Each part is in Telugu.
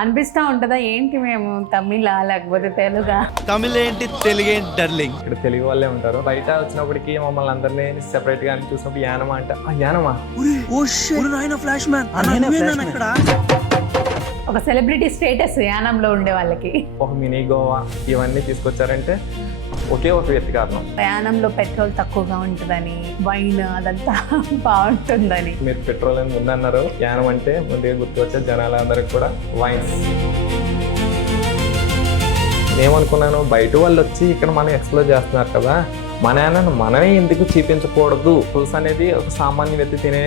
అనిపిస్తూ ఉంటుందా ఏంటి మేము తమిళ లేకపోతే తెలుగా? తమిళ ఏంటి తెలుగు ఏంటి డార్లింగ్? ఇక్కడ తెలుగు వాళ్ళే ఉంటారు. బయట వచ్చినప్పటికి మమ్మల్ని అందరినీ సెపరేట్ గా చూసినప్పుడు యానమా అంటే యానమా ఫ్లాష్ మ్యాన్ అక్కడ ఒక సెలబ్రిటీ స్టేటస్ యానంలో ఉండే వాళ్ళకి. ఒక మినీ గోవా ఇవన్నీ తీసుకొచ్చారంటే ఒకే ఒక వ్యక్తి కారణం. యానంలో పెట్రోల్ తక్కువగా ఉంటుందని, వైన్ అదంతా బాగుంటుందని. మీరు పెట్రోల్ అని ముందు అన్నారు, యానం అంటే ముందుగా గుర్తుకొచ్చే జనాలందరికి కూడా వైన్స్. ఏమనుకున్నాను, బయట వాళ్ళు వచ్చి ఇక్కడ మనం ఎక్స్ప్లోర్ చేస్తున్నారు కదా, మన యానాన్ని మనమే ఎందుకు చూపించకూడదు. పులుసు అనేది ఒక సామాన్య వ్యక్తి తినే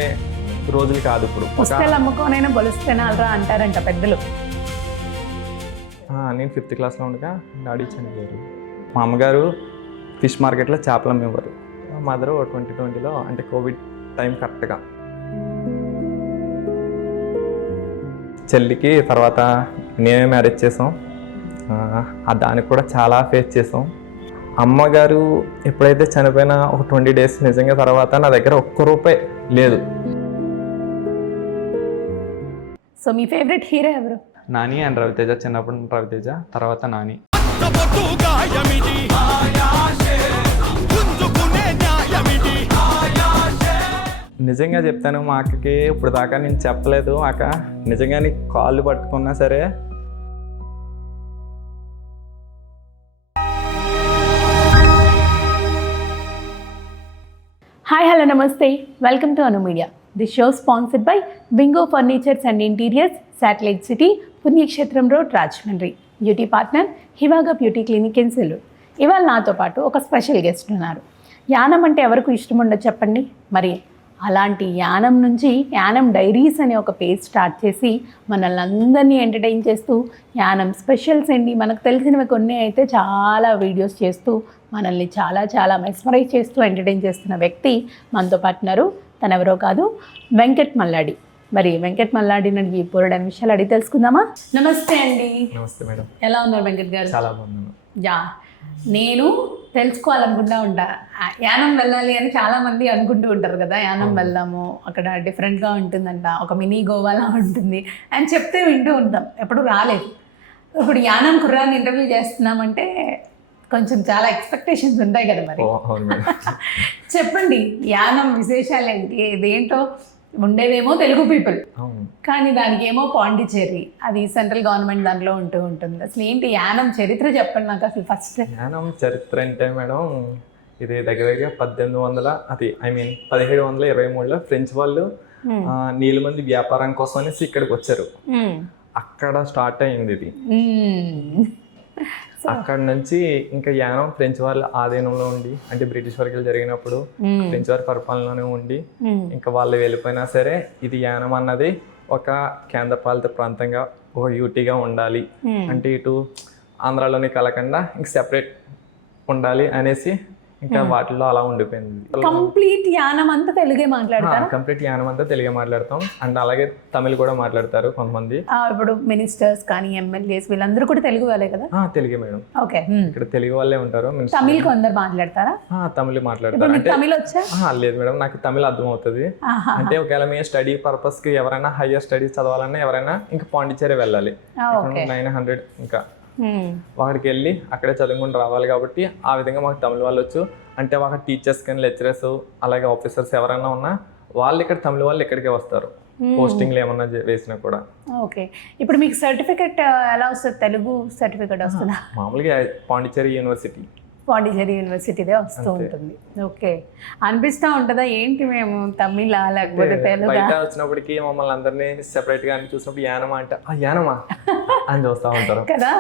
రోజులు కాదు. ఇప్పుడు పుస్తకాలు అమ్ముకోనైనా బొలుస్తేనాలరా అంటారంట పెద్దలు. నేను 5th క్లాస్లో ఉండగా డాడీ చనిపోయారు. మా అమ్మగారు ఫిష్ మార్కెట్లో చేపలు అమ్మేవారు. మా మదరు 2020లో అంటే కోవిడ్ టైం కరెక్ట్గా. చెల్లికి తర్వాత నేనే మ్యారేజ్ చేసాం. దానికి కూడా చాలా ఫేస్ చేసాం. అమ్మగారు ఎప్పుడైతే చనిపోయిన ఒక 20 days నిజంగా తర్వాత నా దగ్గర ₹1 లేదు. సో మీ ఫేవరెట్ హీరో ఎవరు? నాని అండ్ రవితేజ. చిన్నప్పుడు రవితేజ, తర్వాత నాని. నిజంగా చెప్తాను, మా అక్కకి ఇప్పుడు దాకా నేను చెప్పలేదు. అక్క నిజంగా నీ కాళ్ళు పట్టుకున్నా సరే హాయ్ హలో నమస్తే, welcome to Anu media. This show sponsored by Bingo furnitures and interiors, satellite city, పుణ్యక్షేత్రం రోడ్, రాజమండ్రి. బ్యూటీ పార్ట్నర్ హివాగా బ్యూటీ క్లినిక్ ఇన్ సెలూర్. ఇవాళ నాతో పాటు ఒక స్పెషల్ గెస్ట్ ఉన్నారు. యానం అంటే ఎవరికి ఇష్టం ఉండదు చెప్పండి. మరి అలాంటి యానం నుంచి యానం డైరీస్ అనే ఒక పేజ్ స్టార్ట్ చేసి మనల్ని అందరినీ ఎంటర్టైన్ చేస్తూ, యానం స్పెషల్స్ ఏంటి మనకు తెలిసినవి కొన్ని అయితే చాలా వీడియోస్ చేస్తూ మనల్ని చాలా చాలా మెస్మరైజ్ చేస్తూ ఎంటర్టైన్ చేస్తున్న వ్యక్తి మనతో పాటున్నారు. తను ఎవరో కాదు, వెంకట్ మల్లాడి. మరి వెంకట్ మల్లాడిని అడిగి పోరడని విషయాలు అడిగి తెలుసుకుందామా? నమస్తే అండి. నమస్తే మేడం. ఎలా ఉన్నారు వెంకట్ గారు? చాలా బాగున్నాను. నేను తెలుసుకోవాలనుకుంటా ఉంటా, యానం వెళ్ళాలి అని చాలామంది అనుకుంటూ ఉంటారు కదా. యానం వెళ్దాము, అక్కడ డిఫరెంట్గా ఉంటుందంట, ఒక మినీ గోవాలా ఉంటుంది అని చెప్తే వింటూ ఉంటాం, ఎప్పుడు రాలేదు. ఇప్పుడు యానం కుర్రాన్ని ఇంటర్వ్యూ చేస్తున్నామంటే కొంచెం చాలా ఎక్స్పెక్టేషన్స్ ఉంటాయి కదా. మరి చెప్పండి, యానం విశేషాలు ఏంటి? ఇదేంటో ఉండేదేమో తెలుగు పీపుల్, కానీ దానికి ఏమో పాండిచ్చేరి, అది సెంట్రల్ గవర్నమెంట్ దాంట్లో ఉంటూ ఉంటుంది. అసలు ఏంటి యానం చరిత్ర చెప్పండి నాకు అసలు ఫస్ట్. యానం చరిత్ర అంటే మేడం, ఇది దగ్గర దగ్గర 1723లో ఫ్రెంచ్ వాళ్ళు నీళ్ళమంది వ్యాపారం కోసం అనేసి ఇక్కడికి వచ్చారు. అక్కడ స్టార్ట్ అయింది ఇది. అక్కడ నుంచి ఇంకా యానం ఫ్రెంచ్ వాళ్ళ ఆధీనంలో ఉండి, అంటే బ్రిటిష్ వర్గాలు జరిగినప్పుడు ఫ్రెంచ్ వారి పరిపాలనలోనే ఉండి, ఇంకా వాళ్ళు వెళ్ళిపోయినా సరే ఇది యానం అన్నది ఒక కేంద్రపాలిత ప్రాంతంగా, ఒక యూటీగా ఉండాలి, అంటే ఇటు ఆంధ్రాలోనే కలకుండా ఇంక సెపరేట్ ఉండాలి అనేసి ఇంకా వాటిల్లో అలా ఉండిపోయింది. కంప్లీట్ యానం అంతా తెలుగే మాట్లాడతారు. కంప్లీట్ యానం అంతా తెలుగే మాట్లాడతాం. అండ్ అలాగే తమిళ్ కూడా మాట్లాడతారు కొంతమంది. ఇప్పుడు మినిస్టర్స్ కానీ ఎమ్మెల్యేస్ వీళ్ళందరూ కూడా తెలుగు వాళ్ళే కదా? తెలుగే మేడం. ఓకే, ఇక్కడ తెలుగు వాళ్ళే ఉంటారు. తమిళ్ కొందరు మాట్లాడతారా? తమిళ్ మాట్లాడతారు. అంటే తమిళ్ వచ్చా? లేదు మేడం, నాకు తమిళ్ అర్థం అవుతుంది. అంటే ఒకవేళ మీ స్టడీ పర్పస్ కి ఎవరైనా హైయర్ స్టడీస్ చదవాలన్నా ఎవరైనా ఇంకా పాండిచ్చేరి వెళ్ళాలి. 900 ఇంకా వాడికి వెళ్ళి అక్కడే చదువుకుని రావాలి. కాబట్టి ఆ విధంగా మాకు తమిళ వాళ్ళు వచ్చు. అంటే ఒక టీచర్స్ కానీ లెక్చరర్స్ అలాగే ఆఫీసర్స్ ఎవరైనా ఉన్నా వాళ్ళు ఇక్కడ తమిళ వాళ్ళు ఇక్కడికే వస్తారు, పోస్టింగ్లు ఏమన్నా వేసినా కూడా. ఓకే, ఇప్పుడు మీకు సర్టిఫికెట్ ఎలా వస్తుంది? తెలుగు సర్టిఫికెట్ వస్తుందా? మామూలుగా పాండిచ్చేరి యూనివర్సిటీదే వస్తూ ఉంటుంది. ఓకే, అనిపిస్తూ ఉంటుందా ఏంటి మేము తమిళ లేకపోతే తెలుగు? బయట వచ్చినప్పటికి మమ్మల్ని అందరినీ సెపరేట్ గా చూసినప్పుడు యానమా అంటే యానమా అని చూస్తూ ఉంటారు కదా.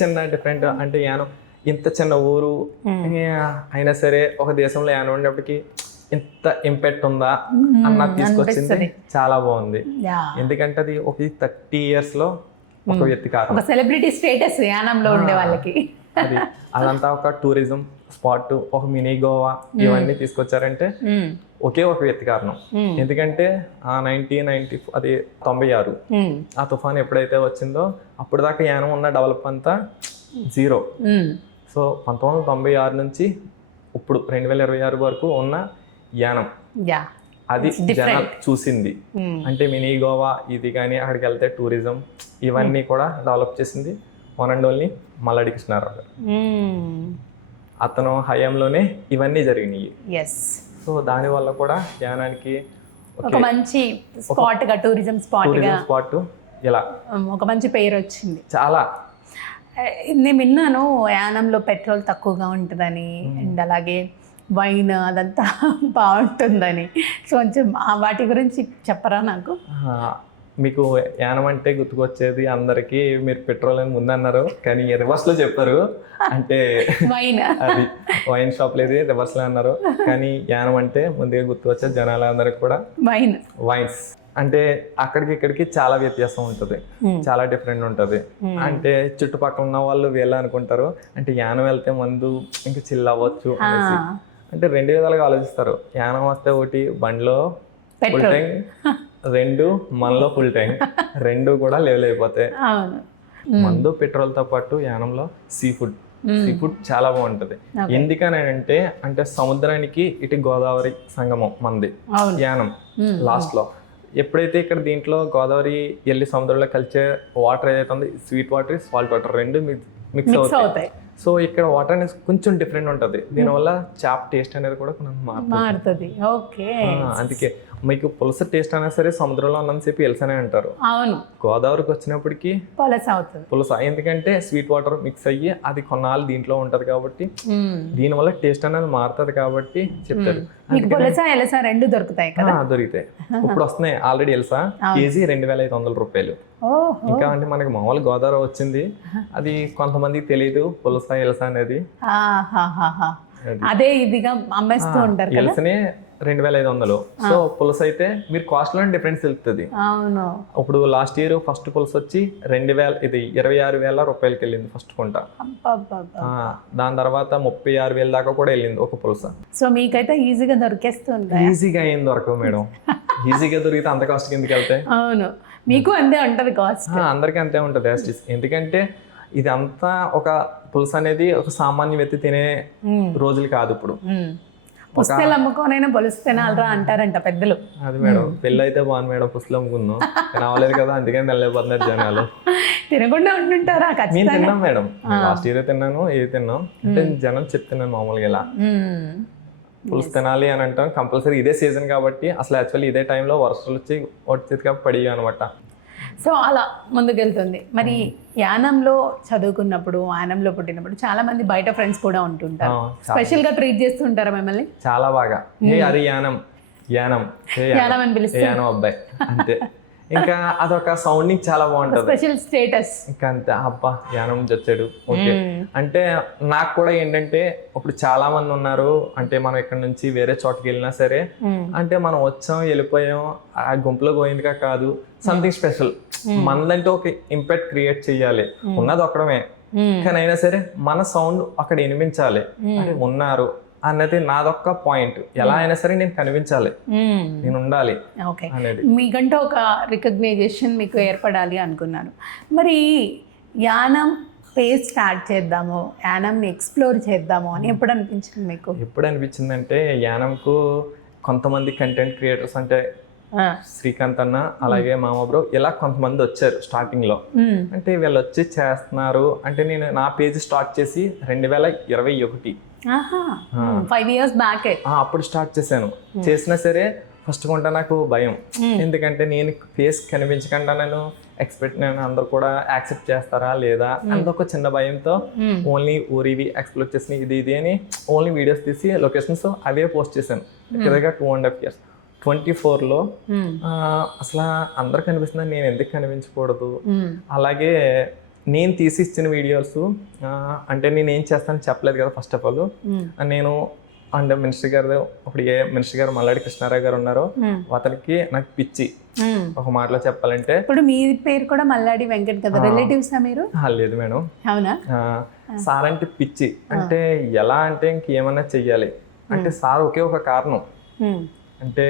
చిన్న డిఫరెంట్ అంటే యానం ఇంత చిన్న ఊరు అయినా సరే ఒక దేశంలో యానం ఉండేప్పటికి ఇంత ఇంపాక్ట్ ఉందా అన్నది తీసుకొచ్చింది. చాలా బాగుంది. ఎందుకంటే అది ఒక 30 years లో ఒక వ్యక్తి కాదు, ఒక సెలబ్రిటీ స్టేటస్ యానంలో ఉండే వాళ్ళకి. అదంతా ఒక టూరిజం స్పాట్, ఒక మినీ గోవా ఇవన్నీ తీసుకొచ్చారంటే ఒకే ఒక వ్యక్తి కారణం. ఎందుకంటే 96 ఆ తుఫాన్ ఎప్పుడైతే వచ్చిందో అప్పుడు దాకా యానం ఉన్న డెవలప్ అంతా జీరో. సో 1996 నుంచి ఇప్పుడు 2026 వరకు ఉన్న యానం అది జనాలు చూసింది. అంటే మినీ గోవా ఇది కానీ అక్కడికి వెళ్తే టూరిజం ఇవన్నీ కూడా డెవలప్ చేసింది one and only Malladi Krishnarao garu. అతను హయాంలోనే ఇవన్నీ జరిగినాయి. సో దానివల్ల కూడా యానానికి ఒక మంచి స్పాట్ గా టూరిజం స్పాట్ ఇలా ఒక మంచి పేరు వచ్చింది. చాలా నేను విన్నాను యానంలో పెట్రోల్ తక్కువగా ఉంటుందని అండ్ అలాగే వైన్ అదంతా బాగుంటుందని. సో కొంచెం వాటి గురించి చెప్పరా నాకు? మీకు యానం అంటే గుర్తుకొచ్చేది అందరికీ మీరు పెట్రోల్ అని ముందన్నారు కానీ రివర్స్ లో చెప్పారు. అంటే వైన్ అది వైన్ షాప్ లేదు రివర్స్ లో అన్నారు కానీ యానం అంటే ముందుగా గుర్తుకొచ్చేది జనాలందరికి కూడా వైన్స్. అంటే అక్కడికి ఇక్కడికి చాలా వ్యత్యాసం ఉంటుంది, చాలా డిఫరెంట్ ఉంటుంది. అంటే చుట్టుపక్కల ఉన్న వాళ్ళు వీళ్ళ అనుకుంటారు అంటే యానం వెళ్తే మందు ఇంకా చిల్ అవ్వచ్చు అనేసి. అంటే రెండు విధాలుగా ఆలోచిస్తారు. యానం వస్తే ఒకటి బండిలో ఫుల్ ట్యాంక్, రెండు మనలో ఫుల్ ట్యాంక్, రెండు కూడా లెవెల్ అయిపోతాయి. మందు పెట్రోల్తో పాటు యానంలో సీ ఫుడ్ చాలా బాగుంటది. ఎందుకని అంటే సముద్రానికి ఇటు గోదావరి సంగమం మంది యానం లాస్ట్ లో. ఎప్పుడైతే ఇక్కడ దీంట్లో గోదావరి వెళ్ళి సముద్రంలో కలిసే వాటర్ ఏదైతే ఉంది స్వీట్ వాటర్ సాల్ట్ వాటర్ రెండు మిక్స్ అవుతాయి. సో ఇక్కడ వాటర్ అనేది కొంచెం డిఫరెంట్ ఉంటుంది. దీనివల్ల చేప టేస్ట్ అనేది కూడా కొంచెం మారుతుంది. అందుకే మీకు పులస టేస్ట్ అయినా సరే సముద్రంలో ఉన్నంతసేపు ఎల్సనే అంటారు. అవును, గోదావరికి వచ్చినప్పటికి పులస. ఎందుకంటే స్వీట్ వాటర్ మిక్స్ అయ్యి అది కొన్నాళ్ళు దీంట్లో ఉంటది కాబట్టి దీనివల్ల టేస్ట్ అనేది మారుతుంది కాబట్టి చెప్తారు. రెండు దొరుకుతాయి. దొరుకుతాయి. ఇప్పుడు వస్తున్నాయి ఆల్రెడీ ఎల్సా కేజీ 2,500 రూపాయలు. ఇంకా అంటే మనకి మామూలు గోదావరి వచ్చింది, అది కొంతమందికి తెలియదు పులస ఎల్సా అనేది. అదే ఇదిగా అమ్మేస్తూ ఉంటారు. ఎల్సనే 2,500. సో పులస అయితే మీరు కాస్ట్ లో డిఫరెన్స్ తెలుస్తుంది. ఇప్పుడు లాస్ట్ ఇయర్ ఫస్ట్ పులస వచ్చి 26,000 రూపాయలకి వెళ్ళింది ఫస్ట్ కొంట. దాని తర్వాత 36,000 దాకా కూడా వెళ్ళింది ఒక పులస. సో మీకైతే ఈజీగా దొరికేస్తుంది. ఈజీగా ఏం దొరకవు మేడం. ఈజీగా దొరికితే అంత కాస్ట్ కిందకి వెళ్తాయి. అవును, మీకు అంతే ఉంటది కాస్ట్. అందరికి అంతే ఉంటది. ఎందుకంటే ఇది అంతా ఒక పులస అనేది ఒక సామాన్య వ్యక్తి తినే రోజులు కాదు. ఇప్పుడు పుస్తకాలు అమ్ముకోనైనా పులుసు తినాలరా అంటారంట పెద్దలు. అది మేడం పెళ్ళి అయితే బాగుంది మేడం పుస్తకాలు అమ్ముకుందాం రావలేదు కదా అందుకని వెళ్ళలేకపోతున్నారు జనాలు. తినకుండా ఉంటుంటారా? నేను తిన్నాం మేడం, లాస్ట్ ఇయర్ తిన్నాను. ఏది తిన్నాం అంటే జనం చెప్తున్నాను మామూలుగా ఇలా పులుసు తినాలి అని అంటాం. కంపల్సరీ ఇదే సీజన్ కాబట్టి అసలు యాక్చువల్లీ ఇదే టైంలో వర్షాలు వచ్చేది కాబట్టి పడి అనమాట. సో అలా ముందుకెళ్తుంది. మరి యానంలో చదువుకున్నప్పుడు యానంలో పుట్టినప్పుడు చాలా మంది బయట ఫ్రెండ్స్ కూడా ఉంటుంటారు. స్పెషల్ గా ట్రీట్ చేస్తుంటారా మిమ్మల్ని? చాలా బాగా. అది యానం అని పిలుస్తారు. యానం అబ్బాయి అంతే. ఇంకా అదొక సౌండింగ్ చాలా బాగుంటుంది, స్పెషల్ స్టేటస్. ఇంకా అంతే అబ్బా యానం నుంచి వచ్చాడు ఓకే. అంటే నాకు కూడా ఏంటంటే ఇప్పుడు చాలా మంది ఉన్నారు. అంటే మనం ఇక్కడ నుంచి వేరే చోటుకి వెళ్ళినా సరే అంటే మనం వచ్చాం వెళ్ళిపోయాం ఆ గుంపులో పోయిందిగా కాదు, సంథింగ్ స్పెషల్ మనదంటే ఒక ఇంపాక్ట్ క్రియేట్ చెయ్యాలి. ఉన్నది ఒక్కడమే కానీ అయినా సరే మన సౌండ్ అక్కడ వినిపించాలి. అంటే ఉన్నారు అన్నది నాదొక్క పాయింట్. ఎలా అయినా సరే నేను కనిపించాలి, నేను ఉండాలి అనేది. మీకంటే ఒక రికగ్నైజేషన్ మీకు ఏర్పడాలి అనుకున్నాను. మరి యానం పేజ్ స్టార్ట్ చేద్దాము, యానంని ఎక్స్ప్లోర్ చేద్దాము అని ఎప్పుడు అనిపించింది మీకు? ఎప్పుడు అనిపించిందంటే యానంకు కొంతమంది కంటెంట్ క్రియేటర్స్ అంటే శ్రీకాంత్ అన్న అలాగే మామ బ్రో ఇలా కొంతమంది వచ్చారు స్టార్టింగ్ లో. అంటే వీళ్ళు వచ్చి చేస్తున్నారు అంటే నేను నా పేజ్ స్టార్ట్ చేసి 2021 5 years బ్యాక్ అప్పుడు స్టార్ట్ చేశాను. చేసినా సరే ఫస్ట్ కొంట నాకు భయం. ఎందుకంటే నేను ఫేస్ కనిపించకుండా నేను అందరూ కూడా యాక్సెప్ట్ చేస్తారా లేదా అందొక చిన్న భయంతో ఓన్లీ ఊరివి ఎక్స్ప్లోర్ చేసిన ఇది అని ఓన్లీ వీడియోస్ తీసి లొకేషన్స్ అవే పోస్ట్ చేశాను. దగ్గర 2.5 years 24లో అసలు అందరు కనిపిస్తున్నా నేను ఎందుకు కనిపించకూడదు. అలాగే నేను తీసి ఇచ్చిన వీడియోస్ అంటే నేను ఏం చేస్తాను చెప్పలేదు కదా. ఫస్ట్ ఆఫ్ ఆల్ నేను అంటే మినిస్టర్ గారు ఇప్పుడు ఏ మినిస్టర్ గారు మల్లాడి కృష్ణారావు గారు ఉన్నారో అతనికి నాకు పిచ్చి. ఒక మాటలో చెప్పాలంటే ఇప్పుడు మీ పేరు కూడా మల్లాడి వెంకట్ కదా, రిలేటివ్స్ మీరు? లేదు మేడం, అవునా? సార్ అంటే పిచ్చి. అంటే ఎలా అంటే ఇంకేమన్నా చెయ్యాలి అంటే సార్ ఒకే ఒక కారణం. అంటే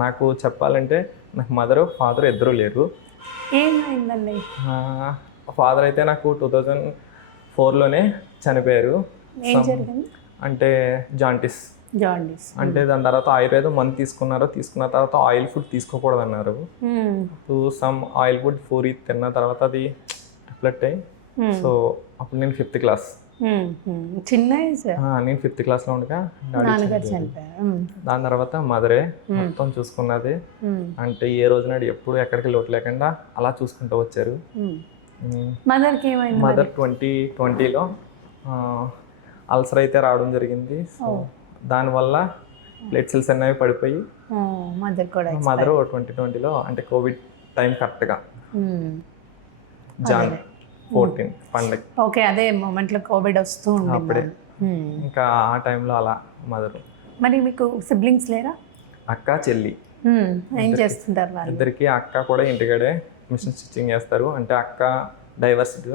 నాకు చెప్పాలంటే నాకు మదరు ఫాదర్ ఇద్దరు లేరు. ఏమైందండి? ఫాదర్ అయితే నాకు 2004లోనే చనిపోయారు. అంటే జాంటిస్ జాండీస్. అంటే దాని తర్వాత ఆయుర్వేదం మందు తీసుకున్న తర్వాత ఆయిల్ ఫుడ్ తీసుకోకూడదు అన్నారు. సమ్ ఆయిల్ ఫుడ్ 4 తిన్న తర్వాత అది రిఫ్లెక్ట్ అయ్యి సో అప్పుడు నేను 5th క్లాస్. చిన్న ఏజ్. నేను 5th క్లాస్లో ఉండగా నాన్నగారు చనిపోయారు. దాని తర్వాత మదరే మొత్తం చూసుకున్నది. అంటే ఏ రోజు నాడు ఎప్పుడు ఎక్కడికి లోటు లేకుండా అలా చూసుకుంటూ వచ్చారు. మదర్కి ఏమైంది? మదర్ 2020లో అల్సర్ అయితే రావడం జరిగింది. సో దానివల్ల బ్లడ్ సెల్స్ అనేవి పడిపోయి మదర్ 2020లో అంటే కోవిడ్ టైం కరెక్ట్గా Jan 14 పండగ. ఓకే, అదే మూమెంట్లో కోవిడ్ వస్తూ ఉంది అప్పుడే. ఇంకా ఆ టైంలో అలా మదర్. మరి మీకు సిబ్లింగ్స్ లేరా? అక్క చెల్లి ఏం చేస్తుంటారు వాళ్ళు? ఇద్దరికి. అక్క కూడా ఇంటికాడే మిషన్ స్టిచ్చింగ్ చేస్తారు. అంటే అక్క డైవర్స్డ్,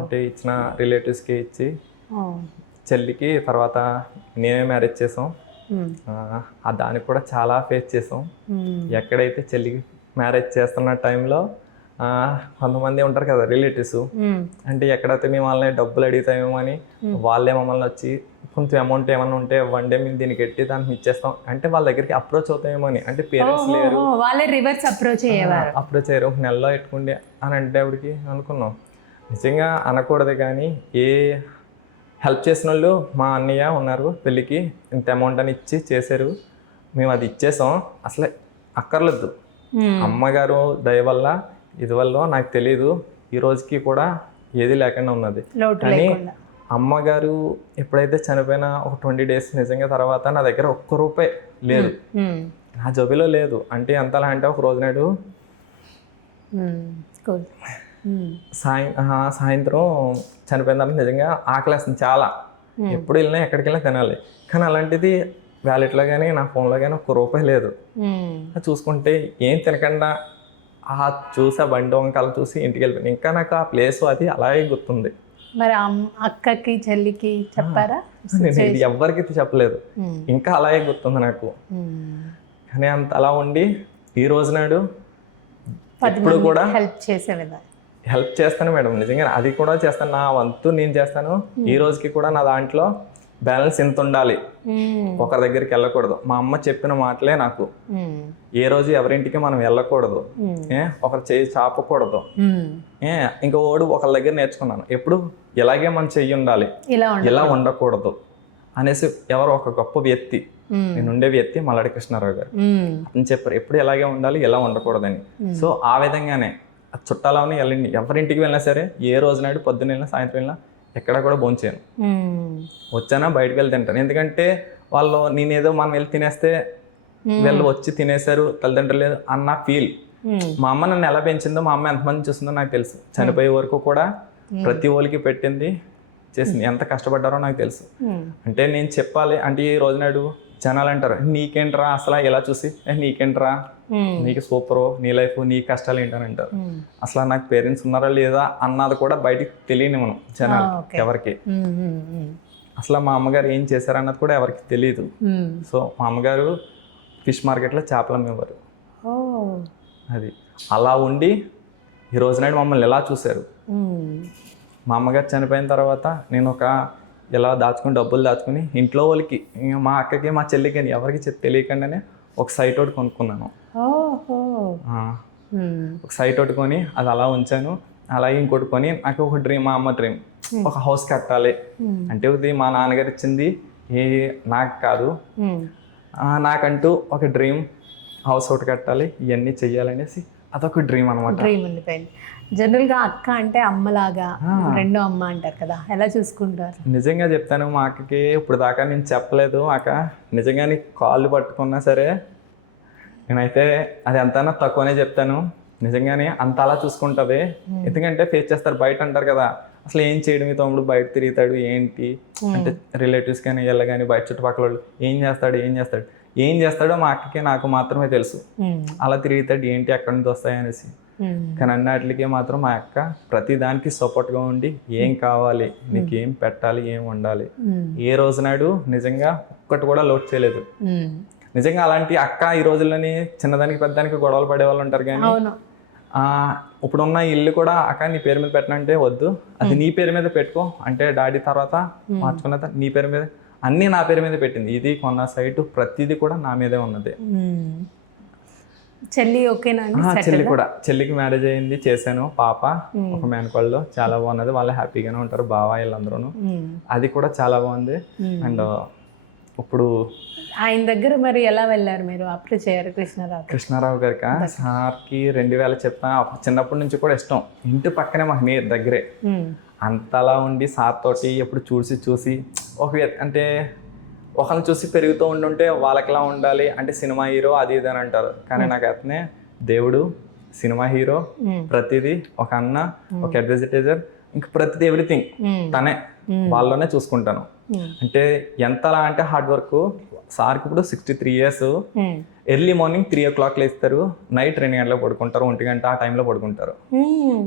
అంటే ఇచ్చిన రిలేటివ్స్కి ఇచ్చి, చెల్లికి తర్వాత నేనే మ్యారేజ్ చేసాం. దానికి కూడా చాలా ఫేస్ చేసాం. ఎక్కడైతే చెల్లికి మ్యారేజ్ చేస్తున్న టైంలో కొంతమంది ఉంటారు కదా రిలేటివ్స్, అంటే ఎక్కడైతే మేము వాళ్ళని డబ్బులు అడుగుతామేమో అని వాళ్ళే మమ్మల్ని వచ్చి కొంచెం అమౌంట్ ఏమన్నా ఉంటే వన్ డే మేము దీనికి ఎట్టి దానికి ఇచ్చేస్తాం, అంటే వాళ్ళ దగ్గరికి అప్రోచ్ అవుతామేమో అని. అంటే పేరెంట్స్ లేరు, వాళ్ళే రివర్స్ అప్రోచ్ అయ్యారు. ఒక నెలలో ఎట్టుకుండే అని అంటే ఆవిడకి అనుకున్నాం. నిజంగా అనకూడదు కానీ ఏ హెల్ప్ చేసిన వాళ్ళు మా అన్నయ్య ఉన్నారు, పెళ్ళికి ఇంత అమౌంట్ అని ఇచ్చి చేశారు. మేము అది ఇచ్చేసాం, అసలే అక్కర్లేదు. అమ్మగారు దయ వల్ల ఇది వల్ల నాకు తెలీదు ఈ రోజుకి కూడా ఏది లేకుండా ఉన్నది. కానీ అమ్మగారు ఎప్పుడైతే చనిపోయిన ఒక 20 days నిజంగా తర్వాత నా దగ్గర ఒక్క రూపాయి లేదు, నా జబిలో లేదు. అంటే ఎంతలా అంటే ఒక రోజు నాడు సాయంత్రం చనిపోయిన తర్వాత నిజంగా ఆకలేస్తుంది చాలా. ఎప్పుడు వెళ్ళినా ఎక్కడికి వెళ్ళినా తినాలి, కానీ అలాంటిది వ్యాలెట్లో కానీ నా ఫోన్లో కానీ ఒక్క రూపాయి లేదు. చూసుకుంటే ఏం తినకుండా చూసా బండి వంకాలు చూసి ఇంటికి వెళ్ళిపోయాను. ఇంకా నాకు ఆ ప్లేస్ అది అలాగే గుర్తుంది. మరి అక్కకి చెల్లికి చెప్పారా? నేను ఎవ్వరికి చెప్పలేదు, ఇంకా అలాగే గుర్తుంది నాకు. కానీ అంత అలా ఉండి ఈ రోజు నాడు ఇప్పుడు కూడా హెల్ప్ చేస్తాను మేడం. నిజంగా అది కూడా చేస్తాను, నా వంతు నేను చేస్తాను. ఈ రోజుకి కూడా నా దాంట్లో బ్యాలెన్స్ ఎంత ఉండాలి, ఒకరి దగ్గరికి వెళ్ళకూడదు. మా అమ్మ చెప్పిన మాటలే నాకు. ఏ రోజు ఎవరింటికి మనం వెళ్ళకూడదు, ఒకరు చేయి చాపకూడదు. ఇంకా ఓడు ఒకరి దగ్గర నేర్చుకున్నాను, ఎప్పుడు ఇలాగే మనం చెయ్యి ఉండాలి, ఇలా ఉండకూడదు అనేసి. ఎవరు ఒక గొప్ప వ్యక్తి, నేను ఉండే వ్యక్తి మల్లాడి కృష్ణారావు గారు అని చెప్పారు, ఎప్పుడు ఇలాగే ఉండాలి, ఇలా ఉండకూడదని. సో ఆ విధంగానే చుట్టాలని వెళ్ళండి, ఎవరింటికి వెళ్ళినా సరే, ఏ రోజు నాడు పొద్దున్న వెళ్ళినా సాయంత్రం వెళ్ళినా ఎక్కడ కూడా భోంచేయను. వచ్చానా బయటకు వెళ్ళి తింటాను. ఎందుకంటే వాళ్ళు నేనేదో మనం వెళ్ళి తినేస్తే వీళ్ళు వచ్చి తినేశారు తల్లిదండ్రులు లేదు అన్న ఫీల్. మా అమ్మ నన్ను ఎలా పెంచిందో, మా అమ్మ ఎంతమంది చూస్తుందో నాకు తెలుసు. చనిపోయే వరకు కూడా ప్రతి ఓలికి పెట్టింది, చేసింది. ఎంత కష్టపడ్డారో నాకు తెలుసు. అంటే నేను చెప్పాలి అంటే ఈ రోజు నాడు జనాలు అంటారు, నీకేంట్రా అసలు ఇలా చూసి, నీకేంట్రా, నీకు సూపరు, నీ లైఫ్, నీ కష్టాలు ఏంటని అంటారు. అసలు నాకు పేరెంట్స్ ఉన్నారా లేదా అన్నది కూడా బయటికి తెలియని మనం జనాలు ఎవరికి. అసలు మా అమ్మగారు ఏం చేశారన్నది కూడా ఎవరికి తెలియదు. సో మా అమ్మగారు ఫిష్ మార్కెట్లో చేపలు అమ్మేవారు. అది అలా ఉండి ఈ రోజు నాడు మమ్మల్ని ఎలా చూశారు. మా అమ్మగారు చనిపోయిన తర్వాత నేను ఒక ఇలా దాచుకుని డబ్బులు దాచుకుని ఇంట్లో వాళ్ళకి, మా అక్కకి మా చెల్లికి ఎవరికి తెలియకుండానే ఒక సైట్ ఒకటి కొనుక్కున్నాను. ఒక సైట్ ఒకటి కొని అది అలా ఉంచాను. అలాగే ఇంకోటి కొని నాకు ఒక డ్రీమ్, మా అమ్మ డ్రీమ్, ఒక హౌస్ కట్టాలి. అంటే ఇది మా నాన్నగారు ఇచ్చింది, నాకు కాదు, నాకంటూ ఒక డ్రీమ్, హౌస్ ఒకటి కట్టాలి, ఇవన్నీ చెయ్యాలనేసి అదొక డ్రీమ్ అనమాట. డ్రీమ్ ఉండిపోయింది. జనరల్గా అక్క అంటే అమ్మలాగా, రెండో అమ్మ అంటారు కదా, ఎలా చూసుకుంటారు? నిజంగా చెప్తాను, మా అక్కకి ఇప్పుడు దాకా నేను చెప్పలేదు. అక్క నిజంగా నీ కాళ్ళు పట్టుకున్నా సరే నేనైతే అది ఎంతైనా తక్కువనే చెప్తాను. నిజంగానే అంత అలా చూసుకుంటుంది. ఎందుకంటే ఫేస్ చేస్తారు, బయట అంటారు కదా అసలు ఏం చేయడం మీ తమ్ముడు బయట తిరుగుతాడు ఏంటి అంటే, రిలేటివ్స్ కానీ వెళ్ళ కానీ బయట చుట్టుపక్కల వాళ్ళు ఏం చేస్తాడో మా అక్కకి నాకు మాత్రమే తెలుసు. అలా తిరుగుతాడు ఏంటి, ఎక్కడి నుంచి వస్తాయి అనేసి. కానీ అన్నిటికీ మాత్రం మా అక్క ప్రతి దానికి సపోర్ట్గా ఉండి ఏం కావాలి, నీకు ఏం పెట్టాలి, ఏం వండాలి, ఏ రోజు నాడు నిజంగా ఒక్కటి కూడా లోటు చేయలేదు. నిజంగా అలాంటి అక్క ఈ రోజుల్లోని చిన్నదానికి పెద్దదానికి గొడవలు పడే వాళ్ళు ఉంటారు. కానీ ఇప్పుడున్న ఇల్లు కూడా అక్క నీ పేరు మీద పెట్టనంటే వద్దు, అది నీ పేరు మీద పెట్టుకో అంటే డాడీ తర్వాత మార్చుకున్న నీ పేరు మీద అన్నీ నా పేరు మీద పెట్టింది. ఇది కొన్న సైట్ ప్రతిదీ కూడా నా మీదే ఉన్నది. చెల్లి ఓకేనా అండి? చెల్లి కూడా, చెల్లికి మ్యారేజ్ అయింది, చేశాను. పాప ఒక మేనకోళ్ళు, చాలా బాగున్నది. వాళ్ళు హ్యాపీగానే ఉంటారు, బావ వీళ్ళందరూ. అది కూడా చాలా బాగుంది. అండ్ ఇప్పుడు ఆయన దగ్గర మరి ఎలా వెళ్ళారు మీరు అప్రోచ్ అయ్యారు కృష్ణారావు గారికి? సార్కి 2000 చెప్పా. చిన్నప్పటి నుంచి కూడా ఇష్టం. ఇంటి పక్కనే మాకు దగ్గరే. అంతలా ఉండి సార్ తోటి ఎప్పుడు చూసి ఒక అంటే ఒకరిని చూసి పెరుగుతూ ఉండుంటే వాళ్ళకిలా ఉండాలి అంటే సినిమా హీరో అది ఇది అని అంటారు. కానీ నాకు అతనే దేవుడు, సినిమా హీరో, ప్రతిదీ ఒక అన్న, ఒక అడ్వర్టైజర్, ఇంక ప్రతిదీ ఎవ్రీథింగ్ తనే. వాళ్ళలోనే చూసుకుంటాను. అంటే ఎంతలా అంటే హార్డ్ వర్క్. సార్కి ఇప్పుడు 63 years. ఎర్లీ మార్నింగ్ 3 o'clock లేస్తారు, నైట్ 2 గంటలకు పడుకుంటారు, 1 గంట ఆ టైంలో పడుకుంటారు.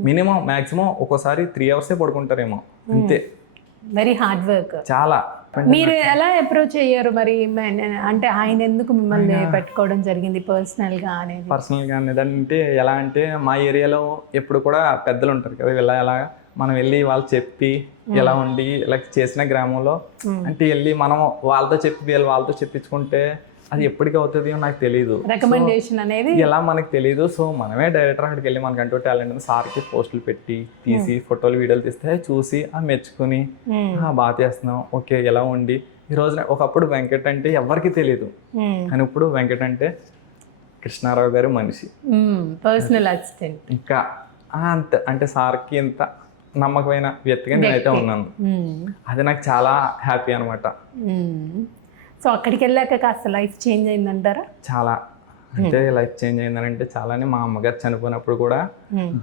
మినిమం మ్యాక్సిమం ఒక్కోసారి 3 hours పడుకుంటారేమో, అంతే. వెరీ హార్డ్ వర్క్ చాలా. మీరు ఎలా అప్రోచ్ అయ్యారు మరి? అంటే ఆయన ఎందుకు మిమ్మల్ని పెట్టుకోవడం జరిగింది పర్సనల్ గా అనేది? అంటే ఎలా అంటే మా ఏరియాలో ఎప్పుడు కూడా పెద్దలు ఉంటారు కదా, ఎలా మనం వెళ్ళి వాళ్ళు చెప్పి ఎలా ఉండి ఇలా చేసిన గ్రామంలో అంటే వెళ్ళి మనం వాళ్ళతో చెప్పి వాళ్ళతో చెప్పించుకుంటే అది ఎప్పటికీ అవుతుంది నాకు తెలియదు. రికమెండేషన్ అనేది ఎలా మనకు తెలియదు. సో మనమే డైరెక్టర్ అక్కడికి వెళ్ళి మనకంటూ టాలెంట్ ఉంది, సార్కి పోస్టులు పెట్టి తీసి ఫోటోలు వీడియోలు తీస్తే చూసి మెచ్చుకుని బాగా చేస్తున్నాం, ఓకే ఎలా ఉండి ఈ రోజున. ఒకప్పుడు వెంకట్ అంటే ఎవరికి తెలియదు, కానీ ఇప్పుడు వెంకట్ అంటే కృష్ణారావు గారు మనిషి, పర్సనల్ అసిస్టెంట్. ఇంకా అంత అంటే సార్కి ఇంత నమ్మకమైన వ్యక్తిగా నేనైతే ఉన్నాను. అది నాకు చాలా హ్యాపీ అనమాట. సో అక్కడికి వెళ్ళాక కాస్త లైఫ్ చేంజ్ అయిందంటారా? చాలా అంటే లైఫ్ చేంజ్ అయిందనంటే చాలానే. మా అమ్మగారు చనిపోయినప్పుడు కూడా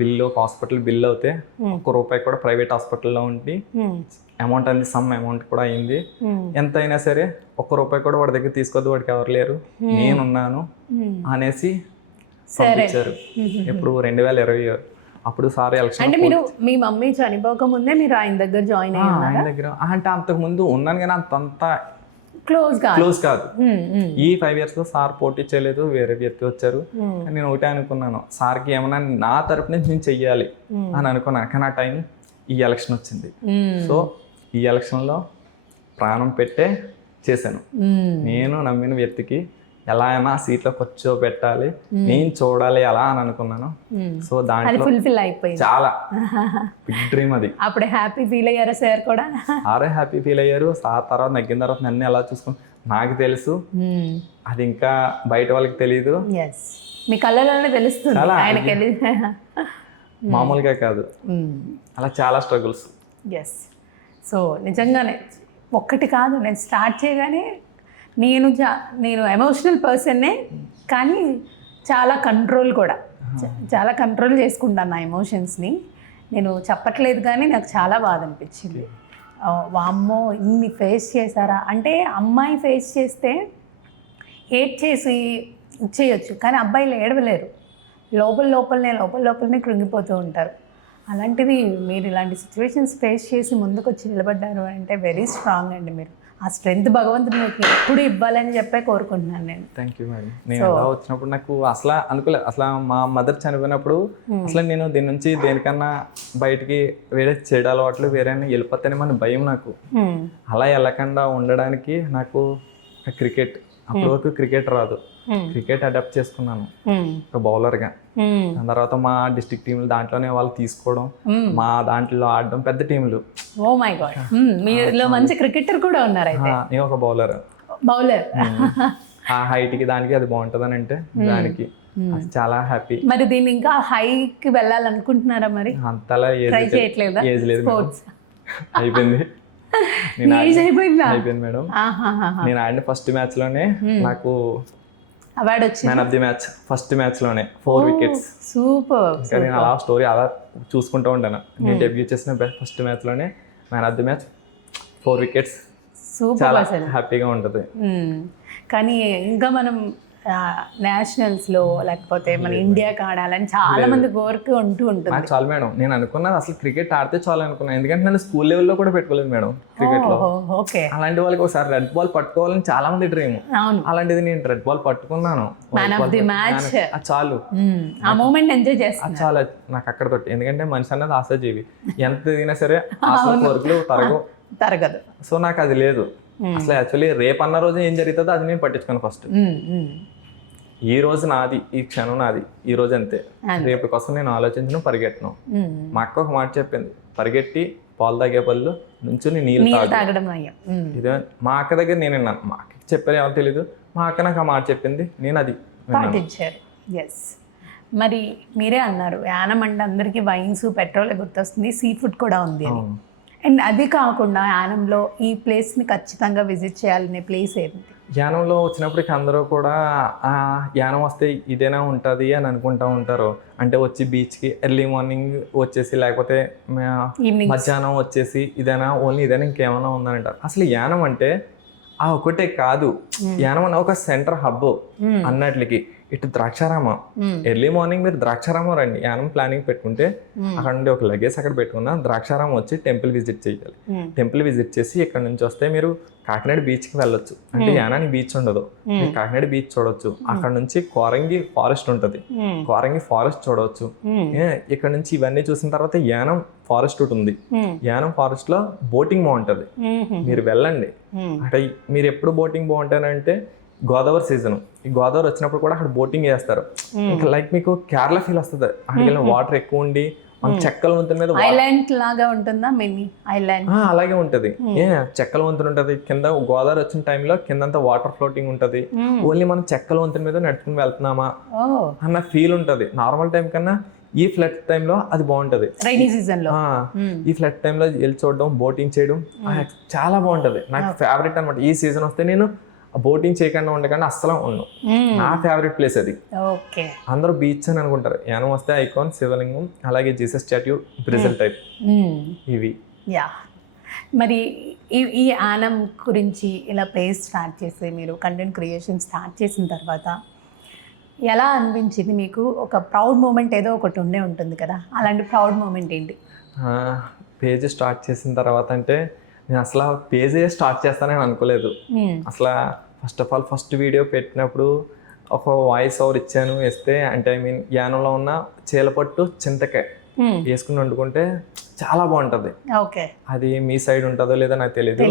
బిల్లు, హాస్పిటల్ బిల్లు అవుతే ₹1 కూడా ప్రైవేట్ హాస్పిటల్లో ఉండి అమౌంట్ అనేది సమ్ అమౌంట్ కూడా అయింది. ఎంత అయినా సరే ₹1 కూడా వాడి దగ్గర తీసుకోవద్దు, వాడికి ఎవరు లేరు, నేనున్నాను అనేసి పంపించారు. ఇప్పుడు 2020 అప్పుడు సార్ ఎలక్షన్. అంటే మీరు మీ మమ్మీ చనిపోక ముందే మీరు ఆయన దగ్గర జాయిన్ అయ్యారు? ఆయన దగ్గర అంటే అంతకు ముందు ఉన్నాను కానీ అంత క్లోజ్ కాదు. ఈ 5 years లో సార్ పోటీ చేయలేదు, వేరే వ్యక్తి వచ్చారు. నేను ఒకటే అనుకున్నాను, సార్కి ఏమన్నా నా తరపు నుంచి నేను చెయ్యాలి అని అనుకున్నాను. కానీ ఆ టైం ఈ ఎలక్షన్ వచ్చింది. సో ఈ ఎలక్షన్లో ప్రాణం పెట్టే చేశాను. నేను నమ్మిన వ్యక్తికి ఎలా అయినా సీట్లో కూర్చోబెట్టాలి, నేను చూడాలి అలా అని అనుకున్నాను. సో దాంట్లో ఫుల్ఫిల్ అయిపోయింది. చాలా బిగ్ డ్రీమ్ అది. అప్పుడు హ్యాపీ ఫీల్ అయ్యారా సార్ కూడా? సారే హ్యాపీ ఫీల్ అయ్యారు. సార్ తర్వాత నగ్గిన తర్వాత నన్ను ఎలా చూసుకుని నాకు తెలుసు, అది ఇంకా బయట వాళ్ళకి తెలియదు. మీ కళ్ళలోనే తెలుస్తుంది, ఆయనకి మామూలుగా కాదు. అలా చాలా స్ట్రగుల్స్. సో నిజంగానే ఒక్కటి కాదు, నేను స్టార్ట్ చేయగానే నేను ఎమోషనల్ పర్సన్నే, కానీ చాలా కంట్రోల్ కూడా, చాలా కంట్రోల్ చేసుకుంటాను నా ఎమోషన్స్ని. నేను చెప్పట్లేదు కానీ నాకు చాలా బాధ అనిపించింది. వామ్మో ఇన్ని ఫేస్ చేశారా అంటే, అమ్మాయి ఫేస్ చేస్తే ఏడ్ చేసి ఇచ్చేయచ్చు, కానీ అబ్బాయిలు ఏడవలేరు, లోపలనే కృంగిపోతూ ఉంటారు. అలాంటిది మీరు ఇలాంటి సిచ్యువేషన్స్ ఫేస్ చేసి ముందుకు వచ్చి నిలబడ్డారు అంటే వెరీ స్ట్రాంగ్ అండి. మీరు ఆ స్ట్రెంగ్త్ భగవంతుడు మీకు ఎప్పుడు ఇవ్వాలని చెప్పే కోరుకుంటున్నాను నేను. Thank you madam. నేను అలా వచ్చినప్పుడు నాకు అసలు అనుకోలేదు. అసలు మా మదర్ చనిపోయినప్పుడు అసలు నేను దీని నుంచి దేనికన్నా బయటికి వేరే చెడు అలవాట్లు వేరే వెళ్ళిపోతానేమని భయం నాకు. అలా వెళ్ళకుండా ఉండడానికి నాకు క్రికెట్, అప్పటి వరకు క్రికెట్ రాదు, క్రికెట్ అడాప్ట్ చేసుకున్నాను ఒక బౌలర్గా. దాని తర్వాత మా డిస్ట్రిక్ట్ టీంలు దాంట్లోనే వాళ్ళు తీసుకోవడం, మా దాంట్లో ఆడడం, పెద్ద టీంలు. ఓ మై గాడ్, మీలో మంచి క్రికెటర్ కూడా ఉన్నారు అయితే. నేను ఒక బౌలర్. ఆ హైట్కి దానికి అది బాగుంటుందని అంటే దానికి చాలా హ్యాపీ. మరి దీన్ని ఇంకా హైకి వెళ్ళాలనుకుంటున్నారా? మరి అంతలా ట్రై చేయట్లేదా? ఏజ్ లేదు, అయిపోయింది. అయిపోయింది మేడం. నేను ఆడిన ఫస్ట్ మ్యాచ్ లోనే నాకు అవార్డు వచ్చింది, man of the match. First match లోనే 4 wickets. సూపర్. నేను అలా స్టోరీ అలా చూసుకుంటూ ఉంటాను. నేను డెబ్యూ చేసిన ఫస్ట్ మ్యాచ్ లోనే man of the match, 4 wickets. చాలా హ్యాపీగా ఉంటుంది. కానీ ఇంకా మనం నేషనల్స్లో లేకపోతే మన ఇండియాకి ఆడాలని చాలా మంది కోరిక ఉంటుంది. నాకు చాలు మేడం. నేను అనుకున్నాను అసలు క్రికెట్ ఆడితే చాలు అనుకున్నాను, ఎందుకంటే నేను స్కూల్ లెవెల్లో కూడా పెట్టుకోలేదు మేడం క్రికెట్ లో. అలాంటి వాళ్ళకి ఒకసారి రెడ్ బాల్ పట్టుకోవాలని చాలా మంది డ్రీమ్. అలాంటిది నేను రెడ్ బాల్ పట్టుకున్నాను, మ్యాన్ ఆఫ్ ది మ్యాచ్. చాలు, ఆ మూమెంట్ ఎంజాయ్ చేస్తాను. చాలా నాకు అక్కడ తోటి. ఎందుకంటే మనిషి అన్నది ఆశాజీవి, ఎంత తినా సరే కోరికలు తరగదు. సో నాకు అది లేదు. అసలు యాక్చువల్లీ రేపు అన్న రోజు ఏం జరుగుతుందో అది నేను పట్టించుకోను ఫస్ట్. ఈ రోజు నాది, ఈ క్షణం నాది, ఈ రోజు అంతే. రేపు కోసం నేను ఆలోచించను, పరిగెట్టను. మా అక్క ఒక మాట చెప్పింది, పరిగెట్టి పాలు తాగే పళ్ళు నుంచి నీళ్ళు తాగడం. ఇదే మా అక్క దగ్గర నేను విన్నాను. మా అక్కకి చెప్పారు ఎవరు తెలీదు, మా అక్క నాకు ఆ మాట చెప్పింది, నేను అది పాటించారు. ఎస్. మరి మీరే అన్నారు యానం అంటే అందరికీ వైన్స్, పెట్రోల్ గుర్తొస్తుంది, సీ ఫుడ్ కూడా ఉంది అని. అండ్ అది కాకుండా యానంలో ఈ ప్లేస్ని ఖచ్చితంగా విజిట్ చేయాలనే ప్లేస్ ఏంటి? యానంలో వచ్చినప్పటికి అందరూ కూడా యానం వస్తే ఇదేనా ఉంటుంది అని అనుకుంటా ఉంటారు. అంటే వచ్చి బీచ్కి ఎర్లీ మార్నింగ్ వచ్చేసి, లేకపోతే మధ్యాహ్నం వచ్చేసి ఇదేనా, ఓన్లీ ఇదేనా, ఇంకేమైనా ఉందని అంటారు. అసలు యానం అంటే ఆ ఒకటే కాదు, యానం అనే ఒక సెంటర్ హబ్ అన్నట్లకి. ఇటు ద్రాక్షారామం, ఎర్లీ మార్నింగ్ మీరు ద్రాక్షారామం రండి, యానం ప్లానింగ్ పెట్టుకుంటే అక్కడ నుండి ఒక లగేజ్ అక్కడ పెట్టుకున్నా ద్రాక్షారామం వచ్చి టెంపుల్ విజిట్ చేయాలి. టెంపుల్ విజిట్ చేసి ఇక్కడ నుంచి వస్తే మీరు కాకినాడ బీచ్కి వెళ్ళొచ్చు. అంటే యానాని బీచ్ ఉండదు, మీరు కాకినాడ బీచ్ చూడొచ్చు. అక్కడ నుంచి కోరంగి ఫారెస్ట్ ఉంటుంది, కోరంగి ఫారెస్ట్ చూడవచ్చు. ఇక్కడ నుంచి ఇవన్నీ చూసిన తర్వాత యానం ఫారెస్ట్ ఒకటి ఉంది, యానం ఫారెస్ట్ లో బోటింగ్ బాగుంటది, మీరు వెళ్ళండి. అక్కడ మీరు ఎప్పుడు బోటింగ్ బాగుంటానంటే గోదావరి సీజన్. ఈ గోదావరి వచ్చినప్పుడు కూడా అక్కడ బోటింగ్ చేస్తారు. ఇంకా లైక్ మీకు కేరళ ఫీల్ వస్తుంది. అక్కడికి వాటర్ ఎక్కువ ఉండి మన చెక్కల వంతెన మీద ఐలాండ్ లాగా ఉంటుందా, మినీ ఐలాండ్ అలాగే ఉంటది. చెక్కల వంతెన ఉంటది కింద. గోదావరి వచ్చిన టైంలో కిందంతా వాటర్ ఫ్లోటింగ్ ఉంటది. ఓన్లీ మనం చెక్కల వంతెన మీద నడుచుకుని వెళ్తున్నామా అన్న ఫీల్ ఉంటది. నార్మల్ టైం కన్నా ఈ ఫ్లడ్ టైంలో అది బాగుంటది. రైనీ సీజన్ లో ఈ ఫ్లడ్ టైంలో వెళ్ళి చూడడం, బోటింగ్ చేయడం చాలా బాగుంటది. నాకు ఫేవరెట్ అనమాట. ఈ సీజన్ వస్తే నేను బోటింగ్ చేయకుండా ఉండకుండా అస్సలు ఉండను. నా ఫేవరెట్ ప్లేస్ అది. అందరూ బీచ్ అని అనుకుంటారు. యానం వస్తే ఐకాన్, శివలింగం, అలాగే జీసస్ స్టాట్యూ, బ్రెజిల్ టైప్ ఇవి. మరి ఈ యానం గురించి ఇలా పేజ్ స్టార్ట్ చేసి మీరు కంటెంట్ క్రియేషన్ స్టార్ట్ చేసిన తర్వాత ఎలా అనిపించింది మీకు? ఒక ప్రౌడ్ మూమెంట్ ఏదో ఒకటి ఉండే ఉంటుంది కదా, అలాంటి ప్రౌడ్ మూమెంట్ ఏంటి? పేజ్ స్టార్ట్ చేసిన తర్వాత అంటే నేను అసలు పేజే స్టార్ట్ చేస్తానని అనుకోలేదు. అసలు first of all first video పెట్టినప్పుడు ఒక వాయిస్ ఓవర్ ఇచ్చాను. వేస్తే అంటే ఐ మీన్ యానంలో ఉన్న చీలపట్టు చింతకాయ వేసుకుని వండుకుంటే చాలా బాగుంటది. అది మీ సైడ్ ఉంటుందో లేదో నాకు తెలియదు,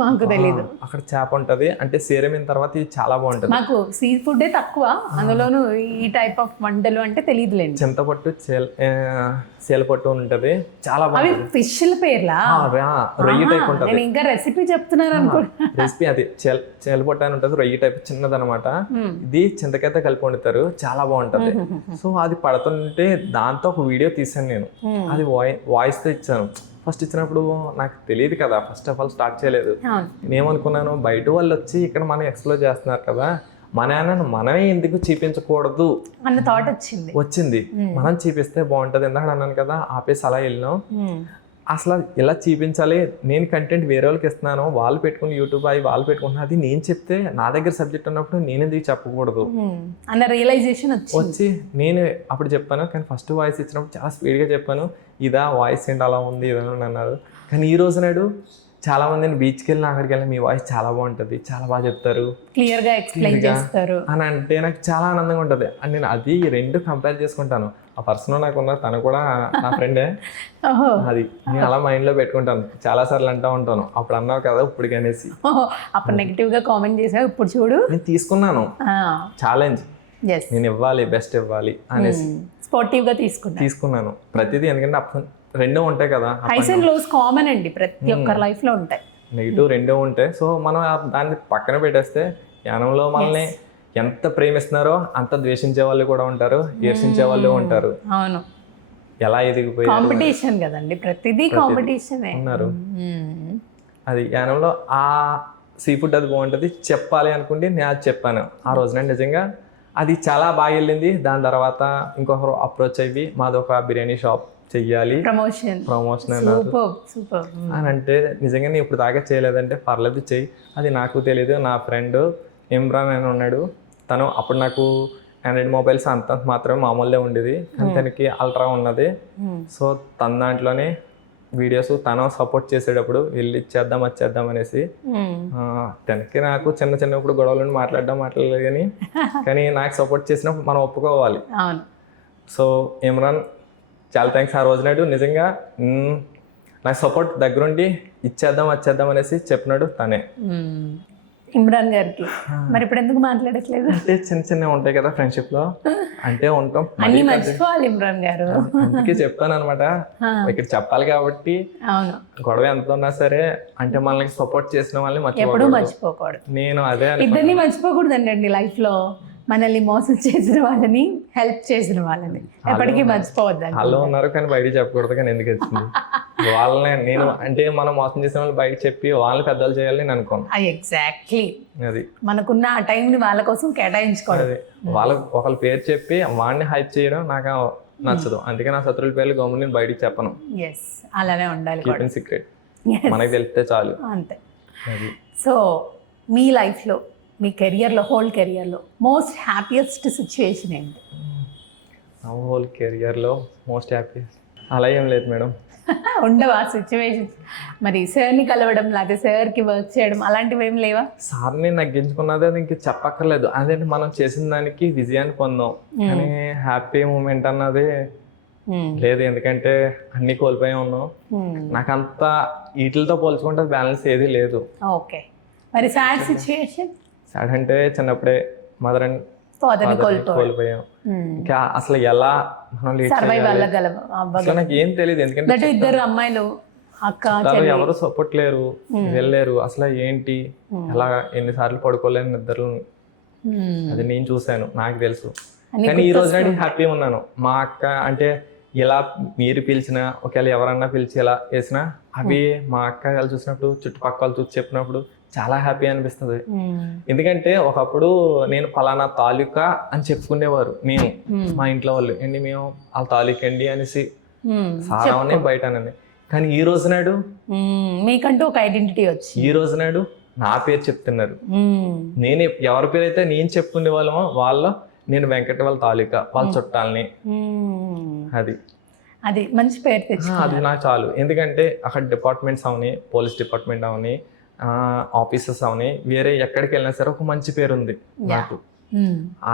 మాకు తెలియదు. అక్కడ చేప ఉంటది, అంటే సేరమైన తర్వాత ఇది చాలా బాగుంటది. మాకు సీ ఫుడ్ తక్కువ, అందులోనూ ఈ టైప్ ఆఫ్ వంటలు అంటే తెలియదులేండి. చింతపట్టు, చీలపట్టు ఉంటది, చాలా బాగుంది. ఫిష్ పేర్లా? రొయ్యి టైప్ ఉంటది. ఇంకా రెసిపీ చెప్తున్నారు అనుకో. రెసిపీ అది చీలపట్టు అని ఉంటది, రొయ్యి టైప్ చిన్నదనమాట. ఇది చింతకాయతో కలిపి వండుతారు, చాలా బాగుంటది. సో అది పడుతుంటే దాంతో ఒక వీడియో తీసాను నేను. అది వాయిస్ తో ఇచ్చాను. ఫస్ట్ ఇచ్చినప్పుడు నాకు తెలియదు కదా, ఫస్ట్ ఆఫ్ ఆల్ స్టార్ట్ చేయలేదు. నేనేమనుకున్నాను, బయట వాళ్ళు వచ్చి ఇక్కడ మనం ఎక్స్ప్లోర్ చేస్తున్నారు కదా, మన నాన్నను మనమే ఎందుకు చూపించకూడదు అన్న థాట్ వచ్చింది. మనం చూపిస్తే బాగుంటది. ఎందుకంటే అన్నాను కదా, ఆపేసి అలా వెళ్ళినాం. అసలు ఇలా చూపించాలి, నేను కంటెంట్ వేరే వాళ్ళకి ఇస్తున్నాను, వాళ్ళు పెట్టుకుని యూట్యూబ్ అవి వాళ్ళు పెట్టుకుంటున్నారు, అది నేను చెప్తే నా దగ్గర సబ్జెక్ట్ ఉన్నప్పుడు నేను ఎందుకు చెప్పకూడదు అన్న రియలైజేషన్ వచ్చి నేను అప్పుడు చెప్పాను. కానీ ఫస్ట్ వాయిస్ ఇచ్చినప్పుడు చాలా స్పీడ్గా చెప్పాను, ఇదా వాయిస్ ఏంటి అలా ఉంది ఇదని అన్నారు. కానీ ఈ రోజు నాడు చాలా మందిని బీచ్కి వెళ్ళిన అక్కడికి వెళ్ళి మీ వాయిస్ చాలా బాగుంటుంది, చాలా బాగా చెప్తారు, క్లియర్గా ఎక్స్ప్లెయిన్ చేస్తారు అని అంటే నాకు చాలా ఆనందంగా ఉంటుంది. అండ్ నేను అది రెండు కంపేర్ చేసుకుంటాను. ఆ పర్సన్ నాకున్న తను కూడా నా ఫ్రెండే, అది నేను అలా మైండ్లో పెట్టుకుంటాను. చాలా సార్లు అంటూ ఉంటాను, అప్పుడు అన్నావు కదా ఇప్పుడు అనేసి. అప్పుడు నెగిటివ్గా కామెంట్ చేసావు, ఇప్పుడు చూడు నేను తీసుకున్నాను ఛాలెంజ్, నేను ఇవ్వాలి, బెస్ట్ ఇవ్వాలి అనేసి స్పోర్టివ్గా తీసుకున్నాను ప్రతిదీ. ఎందుకంటే రెండూ ఉంటాయి కదా, హైస్ అండ్ లోస్ కామన్ అండి, ప్రతి ఒక్కరి లైఫ్ లో ఉంటాయి, నెగిటివ్ రెండూ ఉంటాయి. సో మనం దాన్ని పక్కన పెట్టేస్తే యానంలో మనల్ని ఎంత ప్రేమిస్తున్నారో అంత ద్వేషించే వాళ్ళు కూడా ఉంటారు, ఈర్షించే వాళ్ళు ఉంటారు. అవును, ఎలా ఎదిగిపోయి కాంపిటీషన్ కదండి, ప్రతిదీ కాంపిటీషన్ ఉన్నారు. అది యానంలో ఆ సీ ఫుడ్ అది బాగుంటుంది చెప్పాలి అనుకుంటే నేను అది చెప్పాను ఆ రోజున. నిజంగా అది చాలా బాగా వెళ్ళింది. దాని తర్వాత ఇంకొకరు అప్రోచ్ అయ్యి మాది ఒక బిర్యానీ షాప్ చెయ్యాలి, ప్రమోషన్ అని అంటే నిజంగా నేను ఇప్పుడు దాకా చేయలేదంటే పర్లేదు చెయ్యి, అది నాకు తెలియదు. నా ఫ్రెండ్ ఇమ్రాన్ అని ఉన్నాడు, తను అప్పుడు నాకు ఆండ్రాయిడ్ మొబైల్స్ అంత మాత్రమే మామూలుగా ఉండేది, కానీ తనకి అల్ట్రా ఉన్నది. సో తన దాంట్లోనే వీడియోస్ తను సపోర్ట్ చేసేటప్పుడు వెళ్ళి చేద్దాం అది చేద్దాం అనేసి. తనకి నాకు చిన్న చిన్నప్పుడు గొడవలు మాట్లాడలేదు కానీ నాకు సపోర్ట్ చేసినప్పుడు మనం ఒప్పుకోవాలి. సో ఇమ్రాన్ చాలా థ్యాంక్స్. ఆ రోజు నాడు నిజంగా నాకు సపోర్ట్ దగ్గరుండి వచ్చేద్దాం అనేసి చెప్పినాడు తనే. ఇమ్రాన్ గారికి మరి ఇప్పుడు ఎందుకు మాట్లాడట్లేదు? అంటే చిన్న ఉంటాయి కదా ఫ్రెండ్షిప్ లో, అంటే ఉంటాం. అన్ని మర్చిపోవాలి ఇమ్రాన్ గారు. అందుకే చెప్తాను అనమాట, ఇక్కడ చెప్పాలి కాబట్టి. అవును, గొడవ ఎంత ఉన్నా సరే అంటే మనకి సపోర్ట్ చేసిన వాళ్ళని ఎప్పుడూ మర్చిపోకూడదు. నేను అదే ఇద్దరిని మర్చిపోకూడదండి లైఫ్ లో. మనల్ని మోసం చేసిన వాళ్ళని, హెల్ప్ చేసిన వాళ్ళని ఎప్పటికీ మర్చిపోవద్దండి. వాళ్ళు ఉన్నారు కానీ బయట చెప్పకూడదు, కానీ ఎందుకు వచ్చింది వాళ్ళని నేను అంటే మనం మోసం చేసిన వాళ్ళు బయట చెప్పి వాళ్ళని పెద్దలు చేయాలని నేను అనుకోను. ఎగ్జాక్ట్లీ, అది మనకున్న ఆ టైంని వాళ్ళ కోసం కేటాయించుకోవడం. వాళ్ళకి ఒకళ్ళ పేరు చెప్పి వాడిని హైప్ చేయడం నాకు నచ్చదు. అందుకే నా శత్రువుల పేర్లు గవర్నమెంట్ నేను బయటికి చెప్పను. ఎస్, అలానే ఉండాలి, కీపింగ్ సీక్రెట్, మనకి తెలిస్తే చాలు. అంతే. సో మీ లైఫ్లో, మీ కెరియర్లో, హోల్ కెరియర్లో మోస్ట్ హ్యాపీయెస్ట్ సిచ్యువేషన్ ఏంటి? నా హోల్ కెరియర్లో మోస్ట్ హ్యాపీయెస్ట్ అలా ఏం లేదు మేడం. ఉండవా సిచ్యువేషన్స్? మరి సార్ని కలవడం, లేకపోతే సార్కి వర్క్ చేయడం అలాంటివి ఏం లేవా? సార్ని నగ్గించుకున్నది అది ఇంక చెప్పక్కర్లేదు. అదే మనం చేసిన దానికి విజయాన్ని పొందాం, కానీ హ్యాపీ మూమెంట్ అన్నది లేదు. ఎందుకంటే అన్ని కోల్పోయి ఉన్నాం. నాకంత వీటితో పోల్చుకుంటే బ్యాలెన్స్ ఏది లేదు. ఓకే, మరి సాడ్ సిచ్యువేషన్? సాడ్ అంటే చిన్నప్పుడే మదర్ అండ్ ఫాదర్ని కోల్పోయాం. ఇంకా అసలు ఎలా మనం అసలు నాకు ఏం తెలియదు. ఎందుకంటే ఇద్దరు అమ్మాయిలు, అక్క ఎవరు సపోర్ట్ లేరు, వెళ్ళలేరు. అసలు ఏంటి, ఎలా ఎన్నిసార్లు పడుకోలేని నిద్రలు, అది నేను చూసాను, నాకు తెలుసు. కానీ ఈ రోజు నాడు హ్యాపీ ఉన్నాను. మా అక్క అంటే ఇలా మీరు పిలిచినా, ఒకవేళ ఎవరన్నా పిలిచి ఇలా వేసినా, అవి మా అక్క వాళ్ళు చూసినప్పుడు, చుట్టుపక్కల చూసి చెప్పినప్పుడు చాలా హ్యాపీ అనిపిస్తుంది. ఎందుకంటే ఒకప్పుడు నేను పలానా తాలూకా అని చెప్పుకునేవారు, నేను మా ఇంట్లో వాళ్ళు అండి, మేము వాళ్ళ తాలూకా అండి అనేసి సారావనే బయట అనండి. కానీ ఈ రోజు నాడు మీకంటూ ఒక ఐడెంటిటీ వచ్చి, ఈ రోజు నాడు నా పేరు చెప్తున్నారు. నేను ఎవరి పేరు అయితే నేను చెప్పుకునే వాళ్ళమో వాళ్ళ నేను వెంకట వాళ్ళ తాలూకా, వాళ్ళ చుట్టాలని, అది మంచి పేరు తెచ్చు, అది నాకు చాలు. ఎందుకంటే అక్కడ డిపార్ట్మెంట్స్ అవని, పోలీస్ డిపార్ట్మెంట్ అవని, ఆఫీసెస్ అవని, వేరే ఎక్కడికి వెళ్ళినా సరే ఒక మంచి పేరు ఉంది నాకు.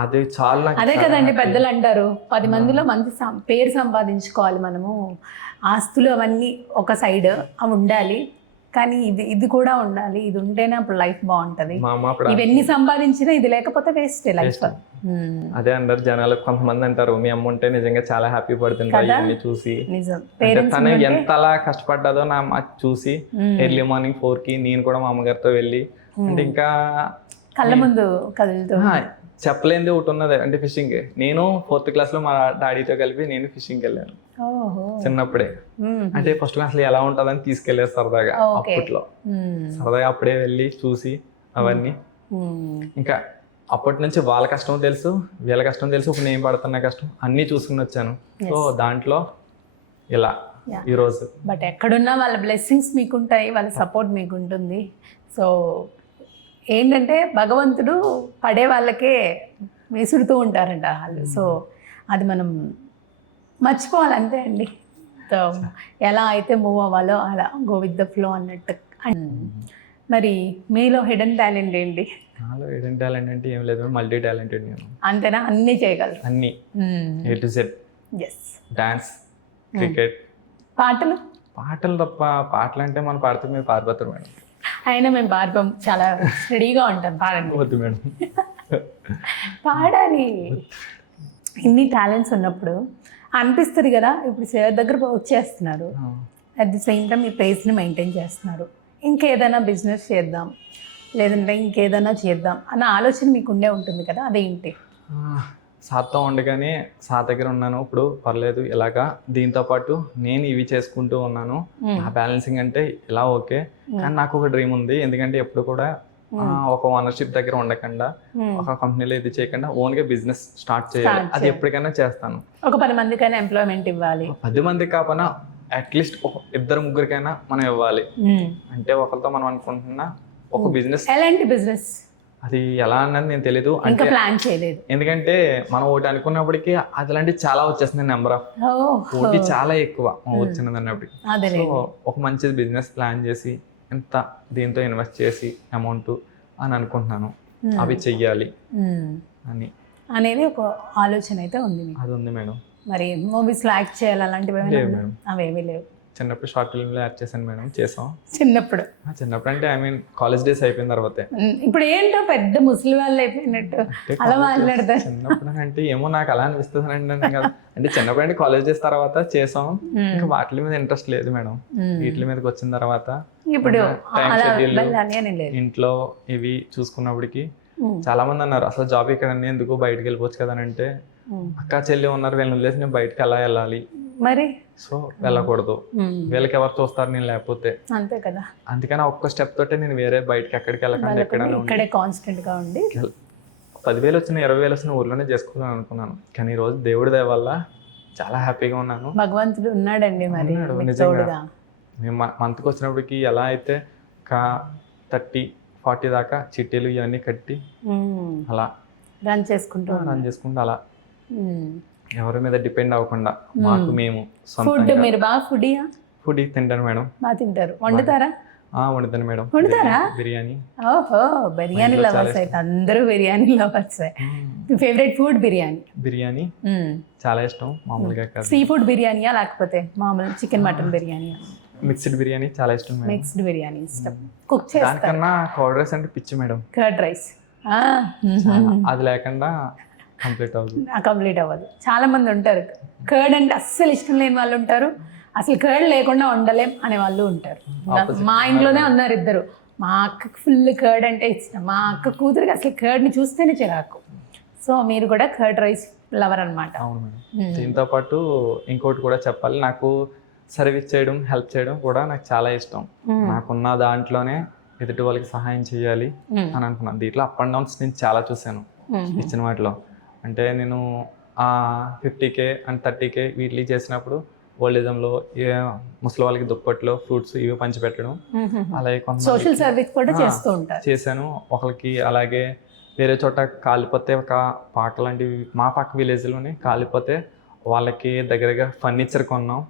అది చాలా, అదే కదండి పెద్దలు అంటారు, 10 మందిలో మంచి పేరు సంపాదించుకోవాలి మనము. ఆస్తులు అవన్నీ ఒక సైడ్ అవి ఉండాలి, కానీ ఇది కూడా ఉండాలి. ఇది ఉంటేనే అప్పుడు లైఫ్ బాగుంటది. ఇవన్నీ సంపాదించినా ఇది లేకపోతే వేస్ట్ లైఫ్. అదే అంటారు జనాలు. కొంతమంది అంటారు మీ అమ్మ ఉంటే నిజంగా చాలా హ్యాపీ పడుతుంటారు ఇవన్నీ చూసి. తను ఎంత అలా కష్టపడ్డాదో నా చూసి, ఎర్లీ మార్నింగ్ 4కి నేను కూడా మా అమ్మగారితో వెళ్ళి, అంటే ఇంకా కళ్ళ ముందు కదులుతూ చెప్పలేనిది ఒకటి ఉన్నది అంటే ఫిషింగ్. నేను 4th క్లాస్లో మా డాడీతో కలిపి నేను ఫిషింగ్కి వెళ్ళాను చిన్నప్పుడే. అంటే ఫస్ట్ క్లాస్లో ఎలా ఉంటుందని తీసుకెళ్లేదు సరదాగా. అప్పట్లో సరదాగా అప్పుడే వెళ్ళి చూసి అవన్నీ, ఇంకా అప్పటి నుంచి వాళ్ళ కష్టం తెలుసు, వీళ్ళ కష్టం తెలుసు, ఇప్పుడు నేను పడుతున్న కష్టం అన్నీ చూసుకుని వచ్చాను. సో దాంట్లో ఇలా ఈరోజు. బట్ ఎక్కడున్నా వాళ్ళ బ్లెస్సింగ్స్ మీకుంటాయి, వాళ్ళ సపోర్ట్ మీకు ఉంటుంది. సో ఏంటంటే భగవంతుడు పడే వాళ్ళకే విసురుతూ ఉంటారంట వాళ్ళు. సో అది మనం మర్చిపోవాలి అంతే అండి. సో ఎలా అయితే మూవ్ అవ్వాలో అలా గో విత్ ద ఫ్లో అన్నట్టు. మరి మీలో హిడెన్ టాలెంట్ ఏంటి? నాలో హిడెన్ టాలెంట్ అంటే ఏం లేదు, మల్టీ టాలెంటెడ్ నేను. అంతేనా? అన్నీ చేయగలరు, అన్నీ A to Z. Dance, cricket. పాటలు తప్ప, పాటలు అంటే మనం పాడితే మేము పారిపోతారు మేడం. అయినా మేము పారిపోం, చాలా రెడీగా ఉంటాం. పాడండి. వద్దు మేడం, పాడాలి. ఇన్ని టాలెంట్స్ ఉన్నప్పుడు అనిపిస్తుంది కదా, ఇప్పుడు సార్ దగ్గర వర్క్ చేస్తున్నారు, అట్ ది సేమ్ టైం మీ పేస్ని మెయింటైన్ చేస్తున్నారు, ఇంకేదైనా బిజినెస్ చేద్దాం లేదంటే ఇంకేదైనా చేద్దాం అన్న ఆలోచన మీకు ఉండే ఉంటుంది కదా, అదేంటి? సార్తో ఉండగానే సార్ దగ్గర ఉన్నాను, ఇప్పుడు పర్లేదు ఇలాగా, దీంతో పాటు నేను ఇవి చేసుకుంటూ ఉన్నాను. నా బ్యాలెన్సింగ్ అంటే ఇలా ఓకే, కానీ నాకు ఒక డ్రీమ్ ఉంది. ఎందుకంటే ఎప్పుడు కూడా ఒక ఓనర్షిప్ దగ్గర ఉండకుండా, ఒక కంపెనీలో ఇది చేయకుండా ఓన్గా బిజినెస్ స్టార్ట్ చేయాలి. అది ఎప్పటికైనా చేస్తాను. ఒక 10 మందికైనా ఎంప్లాయ్మెంట్ ఇవ్వాలి. 10 మందికి కాకపోయినా అట్లీస్ట్ ఒక 2-3కైనా మనం ఇవ్వాలి. అంటే ఒకరితో మనం అనుకుంటున్నా ఒక బిజినెస్. ఎలాంటి బిజినెస్? అది ఎలా అన్నది నేను తెలీదు, అంటే ప్లాన్ చేయలేదు. ఎందుకంటే మనం ఒకటి అనుకున్నప్పటికీ అట్లాంటివి చాలా వచ్చేస్తుంది, నెంబర్ ఆఫ్ ఒకటి చాలా ఎక్కువ వచ్చినది అన్నప్పటికీ. సో ఒక మంచి బిజినెస్ ప్లాన్ చేసి ఎంత దీంతో ఇన్వెస్ట్ చేసి అమౌంట్ అని అనుకుంటున్నాను, అవి చెయ్యాలి అని అనేది ఒక ఆలోచన అయితే ఉంది. అది ఉంది మేడం. మరి మూవీస్లో యాక్ట్ చేయాలి అలాంటివి లేవు మేడం. అవేమీ లేవు. చిన్నప్పుడు షార్ట్ ఫిల్మ్లో యాక్ట్ చేశాను మేడం, చేసాం. చిన్నప్పుడు చిన్నప్పుడు అంటే ఐ మీన్ కాలేజ్ డేస్ అయిపోయిన తర్వాతే. ఇప్పుడు ఏంటో పెద్ద ముసలి వాళ్ళు అయిపోయినట్టు అలా మాట్లాడతారు. చిన్నప్పుడు అంటే ఏమో నాకు అలా అనిపిస్తుంది అండి కదా. అంటే చిన్నప్పుడు అంటే కాలేజ్ డేస్ తర్వాత చేసాం, ఇంకా వాటి మీద ఇంట్రెస్ట్ లేదు మేడం. వీటి మీదకి వచ్చిన తర్వాత ఇప్పుడు టైం అలా షెడ్యూల్, వెళ్ళాలి అని లేదు. ఇంట్లో ఇవి చూసుకున్నప్పటికి చాలా మంది అన్నారు అసలు జాబ్ ఇక్కడ ఎందుకు, బయటకు వెళ్ళిపోవచ్చు కదా అని. అంటే అక్క చెల్లి ఉన్నారు, వీళ్ళని వదిలేసి నేను బయటకు ఎలా వెళ్ళాలి, మరి సో వెళ్ళకూడదు, వీళ్ళకి ఎవరు చూస్తారు నేను లేకపోతే, అంతే కదా. అందుకని ఆ ఒక్క స్టెప్ తోటే నేను వేరే బయటకి ఎక్కడికి వెళ్ళకుండా ఇక్కడే కాన్స్టెంట్ గా ఉండి 10,000 వచ్చిన 20,000 వచ్చిన ఊర్లోనే చేసుకోవాలని అనుకున్నాను. కానీ ఈ రోజు దేవుడి దయ వల్ల చాలా హ్యాపీగా ఉన్నాను. భగవంతుడు ఉన్నాడండి మరి నిజంగా. మేము మంత్కి వచ్చినప్పటికి ఎలా అయితే 30-40 దాకా చిట్టీలు ఇవన్నీ కట్టి అలా రన్ చేసుకుంటూ అలా ఎవరి మీద డిపెండ్ అవ్వకుండా మాకు మేము ఫుడ్. మీరు బాగా ఫుడ్ తింటాను మేడం. బాగా తింటారు, వండుతారా? వండుతాను మేడం. వండుతారా? బిర్యానీ. ఓహో, బిర్యానీ లవర్స్ అయితే అందరూ biryani lovers. Favourite food biryani చాలా ఇష్టం. మామూలుగా కాదు, సీ ఫుడ్ బిర్యానీయా లేకపోతే మామూలు చికెన్ మటన్ బిర్యానీయా? మిక్స్డ్ బిర్యానీ చాలా ఇష్టం మేడం. మిక్స్డ్ బిర్యానీ ఇష్టం. కుక్ చేస్తాను. దానికన్నా కర్డ్ రైస్ అంటే పిచ్చి మేడం. కర్డ్ రైస్ అది లేకుండా కంప్లీట్ అవ్వదు. చాలా మంది ఉంటారు కర్డ్ అంటే అస్సలు ఇష్టం లేని వాళ్ళు ఉంటారు, అసలు కర్డ్ లేకుండా ఉండలేం అనే వాళ్ళు ఉంటారు. మా ఇంట్లోనే ఉన్నారు ఇద్దరు. మా అక్కకి ఫుల్ కర్డ్ అంటే ఇష్టం, మా అక్క కూతురికి అసలు కర్డ్ని చూస్తేనే చిరాకు. సో మీరు కూడా కర్డ్ రైస్ లవర్ అనమాట. అవును మేడం. దీంతో పాటు ఇంకోటి కూడా చెప్పాలి, నాకు సర్వీస్ చేయడం, హెల్ప్ చేయడం కూడా నాకు చాలా ఇష్టం. నాకున్న దాంట్లోనే ఎదుటి వాళ్ళకి సహాయం చేయాలి అని అనుకున్నాను. దీంట్లో అప్ అండ్ డౌన్స్ నేను చాలా చూశాను ఇచ్చిన వాటిలో. అంటే నేను 50K అండ్ 30K వీటికి చేసినప్పుడు ఓల్డేజంలో ముసలి వాళ్ళకి దుప్పట్లు, ఫ్రూట్స్ ఇవి పంచిపెట్టడం, అలాగే కొంత సోషల్ సర్వీస్ కూడా చేస్తూ ఉంటారు. చేశాను ఒకరికి. అలాగే వేరే చోట కాలిపోతే ఒక పాక లాంటివి మా పక్క విలేజ్లోనే కాలిపోతే వాళ్ళకి దగ్గరగా ఫర్నిచర్ కొన్నాం.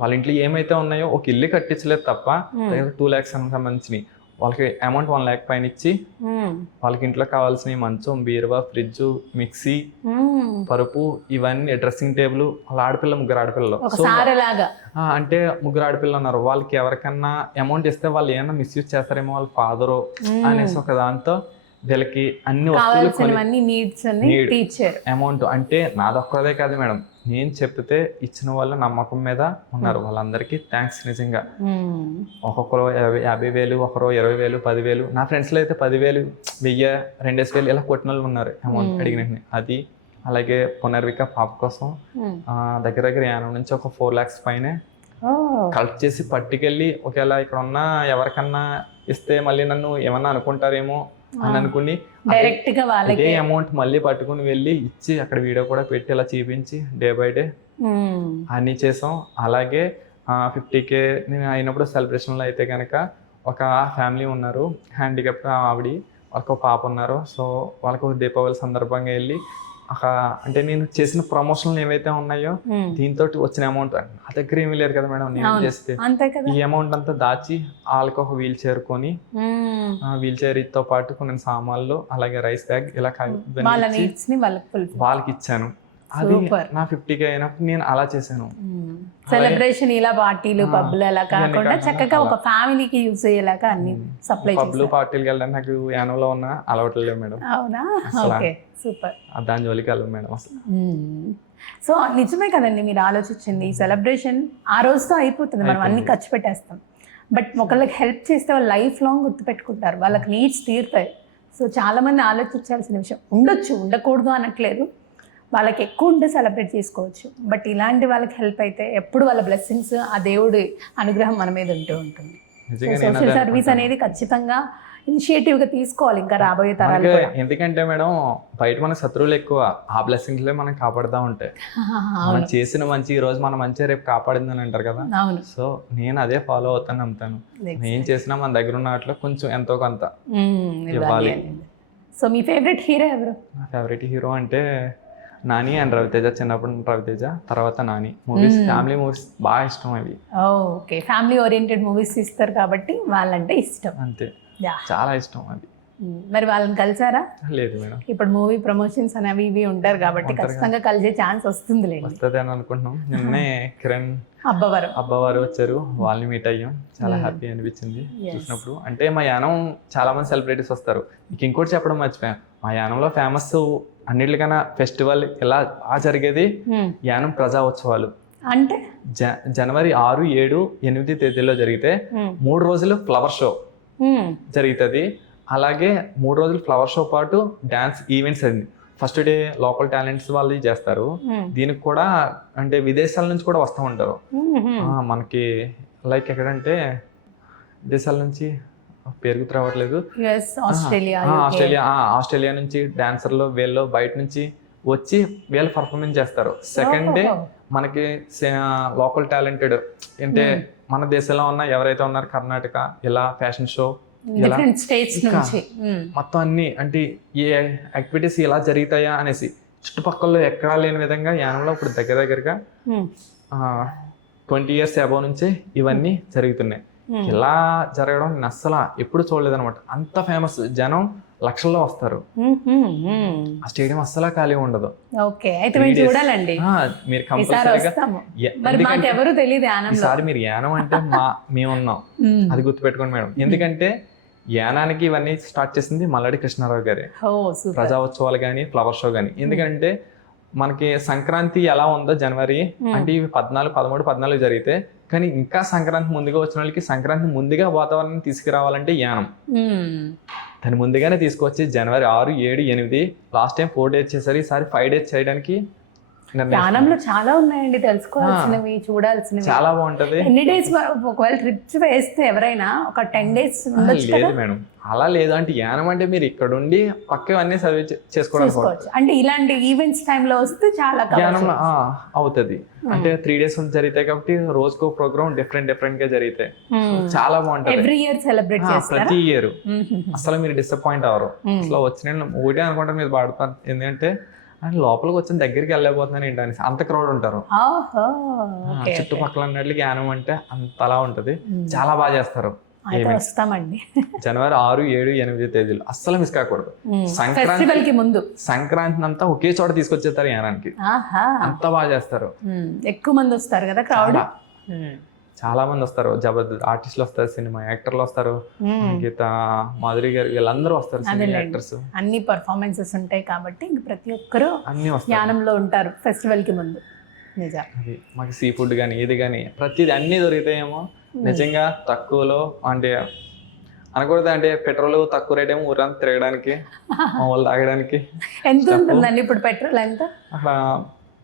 వాళ్ళ ఇంట్లో ఏమైతే ఉన్నాయో ఒక ఇల్లు కట్టించలేదు తప్ప 2 lakhs సంబంధించినవి వాళ్ళకి అమౌంట్ 1 lakh పైన ఇచ్చి వాళ్ళకి ఇంట్లో కావాల్సిన మంచం, బీరువా, ఫ్రిడ్జ్, మిక్సీ, పరుపు, ఇవన్నీ డ్రెస్సింగ్ టేబుల్. వాళ్ళ ముగ్గురు ఆడపిల్లలు. అంటే ముగ్గురు ఆడపిల్లలు ఉన్నారు. వాళ్ళకి ఎవరికన్నా అమౌంట్ ఇస్తే వాళ్ళు ఏమన్నా మిస్యూజ్ చేస్తారేమో వాళ్ళ ఫాదరు అనేసి ఒక దాంతో వీళ్ళకి అన్ని వస్తువులు అమౌంట్. అంటే నాదొక్కదే కాదు మేడం, నేను చెప్తే ఇచ్చిన వాళ్ళు నమ్మకం మీద ఉన్నారు. వాళ్ళందరికీ థ్యాంక్స్ నిజంగా. ఒక్కొక్కరు 50,000, ఒకరు 20,000, 10,000. నా ఫ్రెండ్స్లో అయితే 10,000, 1,000, 2,000 ఇలా కొట్టిన వాళ్ళు ఉన్నారు అమౌంట్ అడిగిన. అది అలాగే పునర్విక పాప కోసం దగ్గర 80 నుంచి ఒక 4 lakhs పైనే కలెక్ట్ చేసి పట్టుకెళ్ళి, ఒకవేళ ఇక్కడ ఉన్న ఎవరికన్నా ఇస్తే మళ్ళీ నన్ను ఏమన్నా అనుకుంటారేమో అని అనుకుని డైరెక్ట్ గా అదే అమౌంట్ మళ్ళీ పట్టుకుని వెళ్ళి ఇచ్చి అక్కడ వీడియో కూడా పెట్టి ఇలా చూపించి డే బై డే అన్ని చేసాం. అలాగే 50K నేను అయినప్పుడు సెలబ్రేషన్లో అయితే కనుక ఒక ఫ్యామిలీ ఉన్నారు, హ్యాండిక్యాప్ ఆవిడ, వాళ్ళకి ఒక పాప ఉన్నారు. సో వాళ్ళకు దీపావళి సందర్భంగా వెళ్ళి అంటే నేను చేసిన ప్రమోషన్లు ఏవైతే ఉన్నాయో దీంతో వచ్చిన అమౌంట్ నా దగ్గర ఏమీ లేదు కదా మేడం. నేను చేస్తే ఈ అమౌంట్ అంతా దాచి వాళ్ళకి ఒక వీల్ చైర్ కొని, వీల్ చైర్ తో పాటు కొన్ని సామాన్లు, అలాగే రైస్ బ్యాగ్ ఇలా వాళ్ళకి ఇచ్చాను. అది నా 50K అయినప్పుడు నేను అలా చేశాను. సెలబ్రేషన్ ఇలా పార్టీలు పబ్లు అలా కాకుండా చక్కగా ఒక ఫ్యామిలీకి యూజ్ అయ్యేలాగా అన్ని సప్లై. పబ్లు పార్టీలు వెళ్ళడానికి నాకు యానంలో ఉన్న అలవాటు లేవు మేడం. అవునా? Okay, super. దాని జోలికి వెళ్ళను మేడం అసలు. సో నిజమే కదండి మీరు ఆలోచించింది. ఈ సెలబ్రేషన్ ఆ రోజుతో అయిపోతుంది, మనం అన్ని ఖర్చు పెట్టేస్తాం. బట్ ఒకళ్ళకి హెల్ప్ చేస్తే వాళ్ళు లైఫ్ లాంగ్ గుర్తుపెట్టుకుంటారు, వాళ్ళకి నీడ్స్ తీరుతాయి. సో చాలామంది ఆలోచించాల్సిన విషయం. ఉండొచ్చు, ఉండకూడదు అనట్లేదు, వాళ్ళకి ఎక్కువ ఉంటే సెలబ్రేట్ చేసుకోవచ్చు. బట్ ఇలాంటి వాళ్ళకి హెల్ప్ అయితే ఎప్పుడు వాళ్ళ బ్లెస్సింగ్స్, ఆ దేవుడి అనుగ్రహం మన మీద ఉంటూ ఉంటుంది. సోషల్ సర్వీస్ అనేది ఖచ్చితంగా ఇనిషియేటివ్గా తీసుకోవాలి ఇంకా రాబోయే తరాలు. ఎందుకంటే మేడం బయట మన శత్రువులు ఎక్కువ, ఆ బ్లెస్సింగ్స్లే మనం కాపాడుతూ ఉంటాయి. మనం చేసిన మంచి ఈ రోజు మన మంచి రేపు కాపాడిందని అంటారు కదా. సో నేను అదే ఫాలో అవుతాను, నమ్ముతాను. నేను చేసినా మన దగ్గర ఉన్న వాటిలో కొంచెం ఎంతో కొంత ఇవ్వాలి. సో మీ ఫేవరెట్ హీరో ఎవరు? నా ఫేవరెట్ హీరో అంటే నాని అండ్ రవితేజ. చిన్నప్పుడు రవితేజ, తర్వాత నాని. మూవీస్, ఫ్యామిలీ మూవీస్ బాగా ఇష్టం అవి. ఓకే, ఫ్యామిలీ ఓరియంటెడ్ మూవీస్ ఇస్తారు కాబట్టి వాళ్ళంటే ఇష్టం. అంతే, చాలా ఇష్టం అది. మరి వాళ్ళని కలిసారా? లేదు మేడం. ఇప్పుడు మూవీ ప్రమోషన్స్ అనేవి ఇవి ఉంటారు కాబట్టి ఖచ్చితంగా కలిసే ఛాన్స్ వస్తుంది వస్తుంది అని అనుకుంటున్నాం. నిన్నే కిరణ్ అబ్బవారు వచ్చారు, వాళ్ళని మీట్ అయ్యాం. చాలా హ్యాపీ అనిపించింది చూసినప్పుడు. అంటే మా యానం చాలా మంది సెలబ్రిటీస్ వస్తారు. ఇంకోటి చెప్పడం మర్చిపోయాం, మా యానంలో ఫేమస్ అన్నిటికన్నా ఫెస్టివల్ ఇలా బాగా జరిగేది యానం ప్రజా ఉత్సవాలు. అంటే జనవరి 6, 7, 8 తేదీల్లో జరిగితే 3 రోజులు ఫ్లవర్ షో జరుగుతుంది. అలాగే 3 రోజులు ఫ్లవర్ షో పాటు డాన్స్ ఈవెంట్స్ అయింది. ఫస్ట్ డే లోకల్ టాలెంట్స్ వాళ్ళు చేస్తారు. దీనికి కూడా అంటే విదేశాల నుంచి కూడా వస్తూ ఉంటారు మనకి. లైక్ ఎక్కడంటే విదేశాల నుంచి పేరు గుర్తు రావట్లేదు, ఆస్ట్రేలియా నుంచి డాన్సర్లు వీళ్ళు బయట నుంచి వచ్చి వీళ్ళు పర్ఫార్మెన్స్ చేస్తారు. సెకండ్ డే మనకి లోకల్ టాలెంటెడ్ అంటే మన దేశంలో ఉన్న ఎవరైతే ఉన్నారు కర్ణాటక ఇలా ఫ్యాషన్ షో మొత్తం అన్ని అంటే ఏ యాక్టివిటీస్ ఇలా జరుగుతాయా అనేసి చుట్టుపక్కల ఎక్కడా లేని విధంగా యానంలో ఇప్పుడు దగ్గరగా 20 years అబౌవ్ నుంచే ఇవన్నీ జరుగుతున్నాయి. ఇలా జరగడం నేను అస్సలు ఎప్పుడు చూడలేదు అనమాట. అంత ఫేమస్, జనం లక్షల్లో వస్తారు. ఆ స్టేడియం అస్సలు ఖాళీ ఉండదు. మీరు ఈసారి మీరు యానం అంటే మేమున్నాం, అది గుర్తుపెట్టుకోండి మేడం. ఎందుకంటే యానానికి ఇవన్నీ స్టార్ట్ చేసింది మల్లాడి కృష్ణారావు గారే. ప్రజా ఉత్సవాలు కానీ ఫ్లవర్ షో కానీ. ఎందుకంటే మనకి సంక్రాంతి ఎలా ఉందో జనవరి అంటే ఇవి 14, 13, 14 జరిగితే, కానీ ఇంకా సంక్రాంతి ముందుగా వచ్చిన వాళ్ళకి సంక్రాంతి ముందుగా వాతావరణం తీసుకురావాలంటే యానం. దాన్ని ముందుగానే తీసుకొచ్చి జనవరి 6, 7, 8 లాస్ట్ టైం 4 days చేశారు. ఈసారి 5 days చేయడానికి యానంలో చాలా ఉన్నాయండి తెలుసుకోవాల్సినవి, చూడాల్సినవి. చాలా బాగుంటది. ఎన్ని డేస్ ఒకవేళ ట్రిప్స్ వేస్తే ఎవరైనా ఒక 10 days లేదు మేడం, అలా లేదు. అంటే యానం అంటే మీరు ఇక్కడ ఉండి పక్కవన్నీ సర్వే చేసుకోవచ్చు. అంటే ఇలాంటి ఈవెంట్స్ టైంలో వస్తే చాలా యానం అవుతుంది. అంటే 3 days జరుగుతాయి కాబట్టి రోజుకో ప్రోగ్రామ్ డిఫరెంట్ గా జరుగుతాయి. చాలా బాగుంటది. ఎవ్రీ ఇయర్ సెలబ్రేట్ చేస్తారు, ప్రతి ఇయర్. అసలు మీరు డిసప్పాయింట్ అవ్వరు. అసలు వచ్చిన ఒకటే అనుకుంటారు మీరు పాడతారు. ఎందుకంటే లోపలికి వచ్చిన దగ్గరికి వెళ్ళలేకపోతున్నాను ఏంటని అంత క్రౌడ్ ఉంటారు. చుట్టుపక్కల అన్నట్లకి యానం అంటే అంతలా ఉంటది. చాలా బాగా చేస్తారు. జనవరి 6, 7, 8 తేదీలు అస్సలు మిస్ కాకూడదు. సంక్రాంతి అంతా ఒకే చోట తీసుకొచ్చేస్తారు యానానికి. అంత బాగా చేస్తారు. ఎక్కువ మంది వస్తారు కదా, క్రౌడ్ చాలా మంది వస్తారు. జబర్దస్త్ ఆర్టిస్టులు వస్తారు, సినిమా యాక్టర్లు వస్తారు, గీత మాధురి గారు వీళ్ళందరూ వస్తారు, సినిమా యాక్టర్స్. అన్ని పర్ఫార్మెన్సెస్ ఉంటాయి కాబట్టి ప్రతి ఒక్కరు యానంలో ఉంటారు ఫెస్టివల్ కి ముందు. అది మాకు సీ ఫుడ్ కానీ ఏది కానీ ప్రతిది అన్ని దొరుకుతాయేమో. నిజంగా తక్కువలో అంటే అనకూడదు. అంటే పెట్రోల్ తక్కువ రేట్ ఏమో ఊరంతా తిరగడానికి, మామూలు తాగడానికి. ఎంత ఉంటుందండి ఇప్పుడు పెట్రోల్? ఎంత అట్లా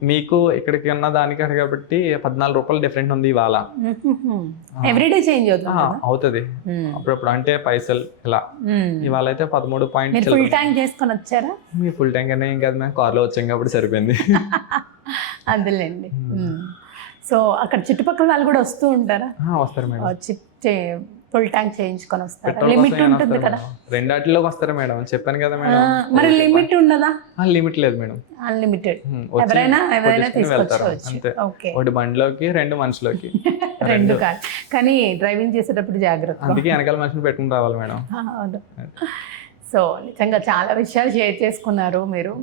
మీకు ఇక్కడికి ఉన్న దానికి కాబట్టి 14 రూపాయలు డిఫరెంట్ ఉంది ఇవాళ. ఎవ్రీడే చేంజ్ అవుతుంది అప్పుడప్పుడు, అంటే పైసలు ఇలా. ఇవాళ అయితే 13 పాయింట్. ఫుల్ ట్యాంక్ చేసుకొని వచ్చారా? మీ ఫుల్ ట్యాంక్ అనే ఏం కాదు, మేము కార్లో వచ్చాం కాబట్టి సరిపోయింది. అదేలేండి. సో అక్కడ చుట్టుపక్కల వాళ్ళు కూడా వస్తూ ఉంటారా? వస్తారు మేడం. ఫుల్ ట్యాంక్ చేయించుకొని వస్తారు. లిమిట్ ఉంటుంది కదా? రెండాటిలోకి వస్తారు మేడం, చెప్పాను కదా మేడం. మరి లిమిట్ ఉండదా? లిమిట్ లేదు మేడం, అన్లిమిటెడ్. ఎవరైనా తీసుకొచ్చుకోవచ్చు. అంతే. ఒకటి బండిలోకి, 2 మనుషులకి. 2 కాదు, కానీ డ్రైవింగ్ చేసేటప్పుడు జాగ్రత్త. అందుకే వెనకాల మనిషిని పెట్టుకుని రావాలి మేడం. సో నిజంగా చాలా విషయాలు షేర్ చేసుకున్నారు మీరు.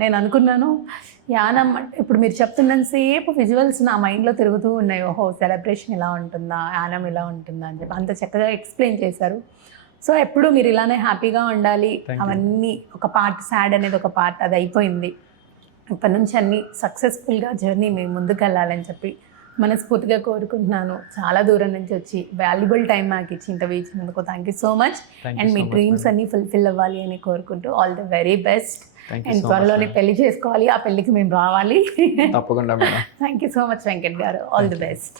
నేను అనుకున్నాను యానం అంటే ఇప్పుడు మీరు చెప్తున్నంతసేపు విజువల్స్ నా మైండ్లో తిరుగుతూ ఉన్నాయి. ఓహో, సెలబ్రేషన్ ఇలా ఉంటుందా, యానం ఇలా ఉంటుందా అని చెప్పి అంత చక్కగా ఎక్స్ప్లెయిన్ చేశారు. సో ఎప్పుడు మీరు ఇలానే హ్యాపీగా ఉండాలి. అవన్నీ ఒక పార్ట్, సాడ్ అనేది ఒక పార్ట్, అది అయిపోయింది. ఇప్పటి నుంచి అన్నీ సక్సెస్ఫుల్గా జర్నీ మేము ముందుకు వెళ్ళాలని చెప్పి మనస్ఫూర్తిగా కోరుకుంటున్నాను. చాలా దూరం నుంచి వచ్చి వాల్యుబుల్ టైం మాకు ఇచ్చి ఇంటర్వ్యూ ఇచ్చినందుకు thank you so much. And me dreams అన్నీ ఫుల్ఫిల్ అవ్వాలి అని కోరుకుంటూ all the very best. And త్వరలోనే పెళ్లి చేసుకోవాలి, ఆ పెళ్లికి మేము రావాలి. తప్పకుండా madam. Thank you so much Venkat గారు, ఆల్ ది బెస్ట్.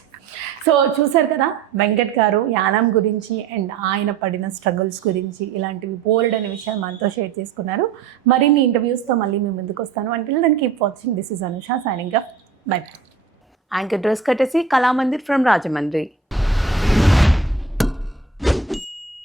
సో చూసారు కదా వెంకట్ గారు యానం గురించి అండ్ ఆయన పడిన స్ట్రగుల్స్ గురించి ఇలాంటివి బోల్డ్ అనే విషయాలు మనతో షేర్ చేసుకున్నారు. మరిన్ని ఇంటర్వ్యూస్తో మళ్ళీ మేము ముందుకు వస్తాను. Until then keep watching. This is Anusha signing up. Bye. Anchor dress కట్టేసి కళామందిర్ ఫ్రమ్ రాజమండ్రి.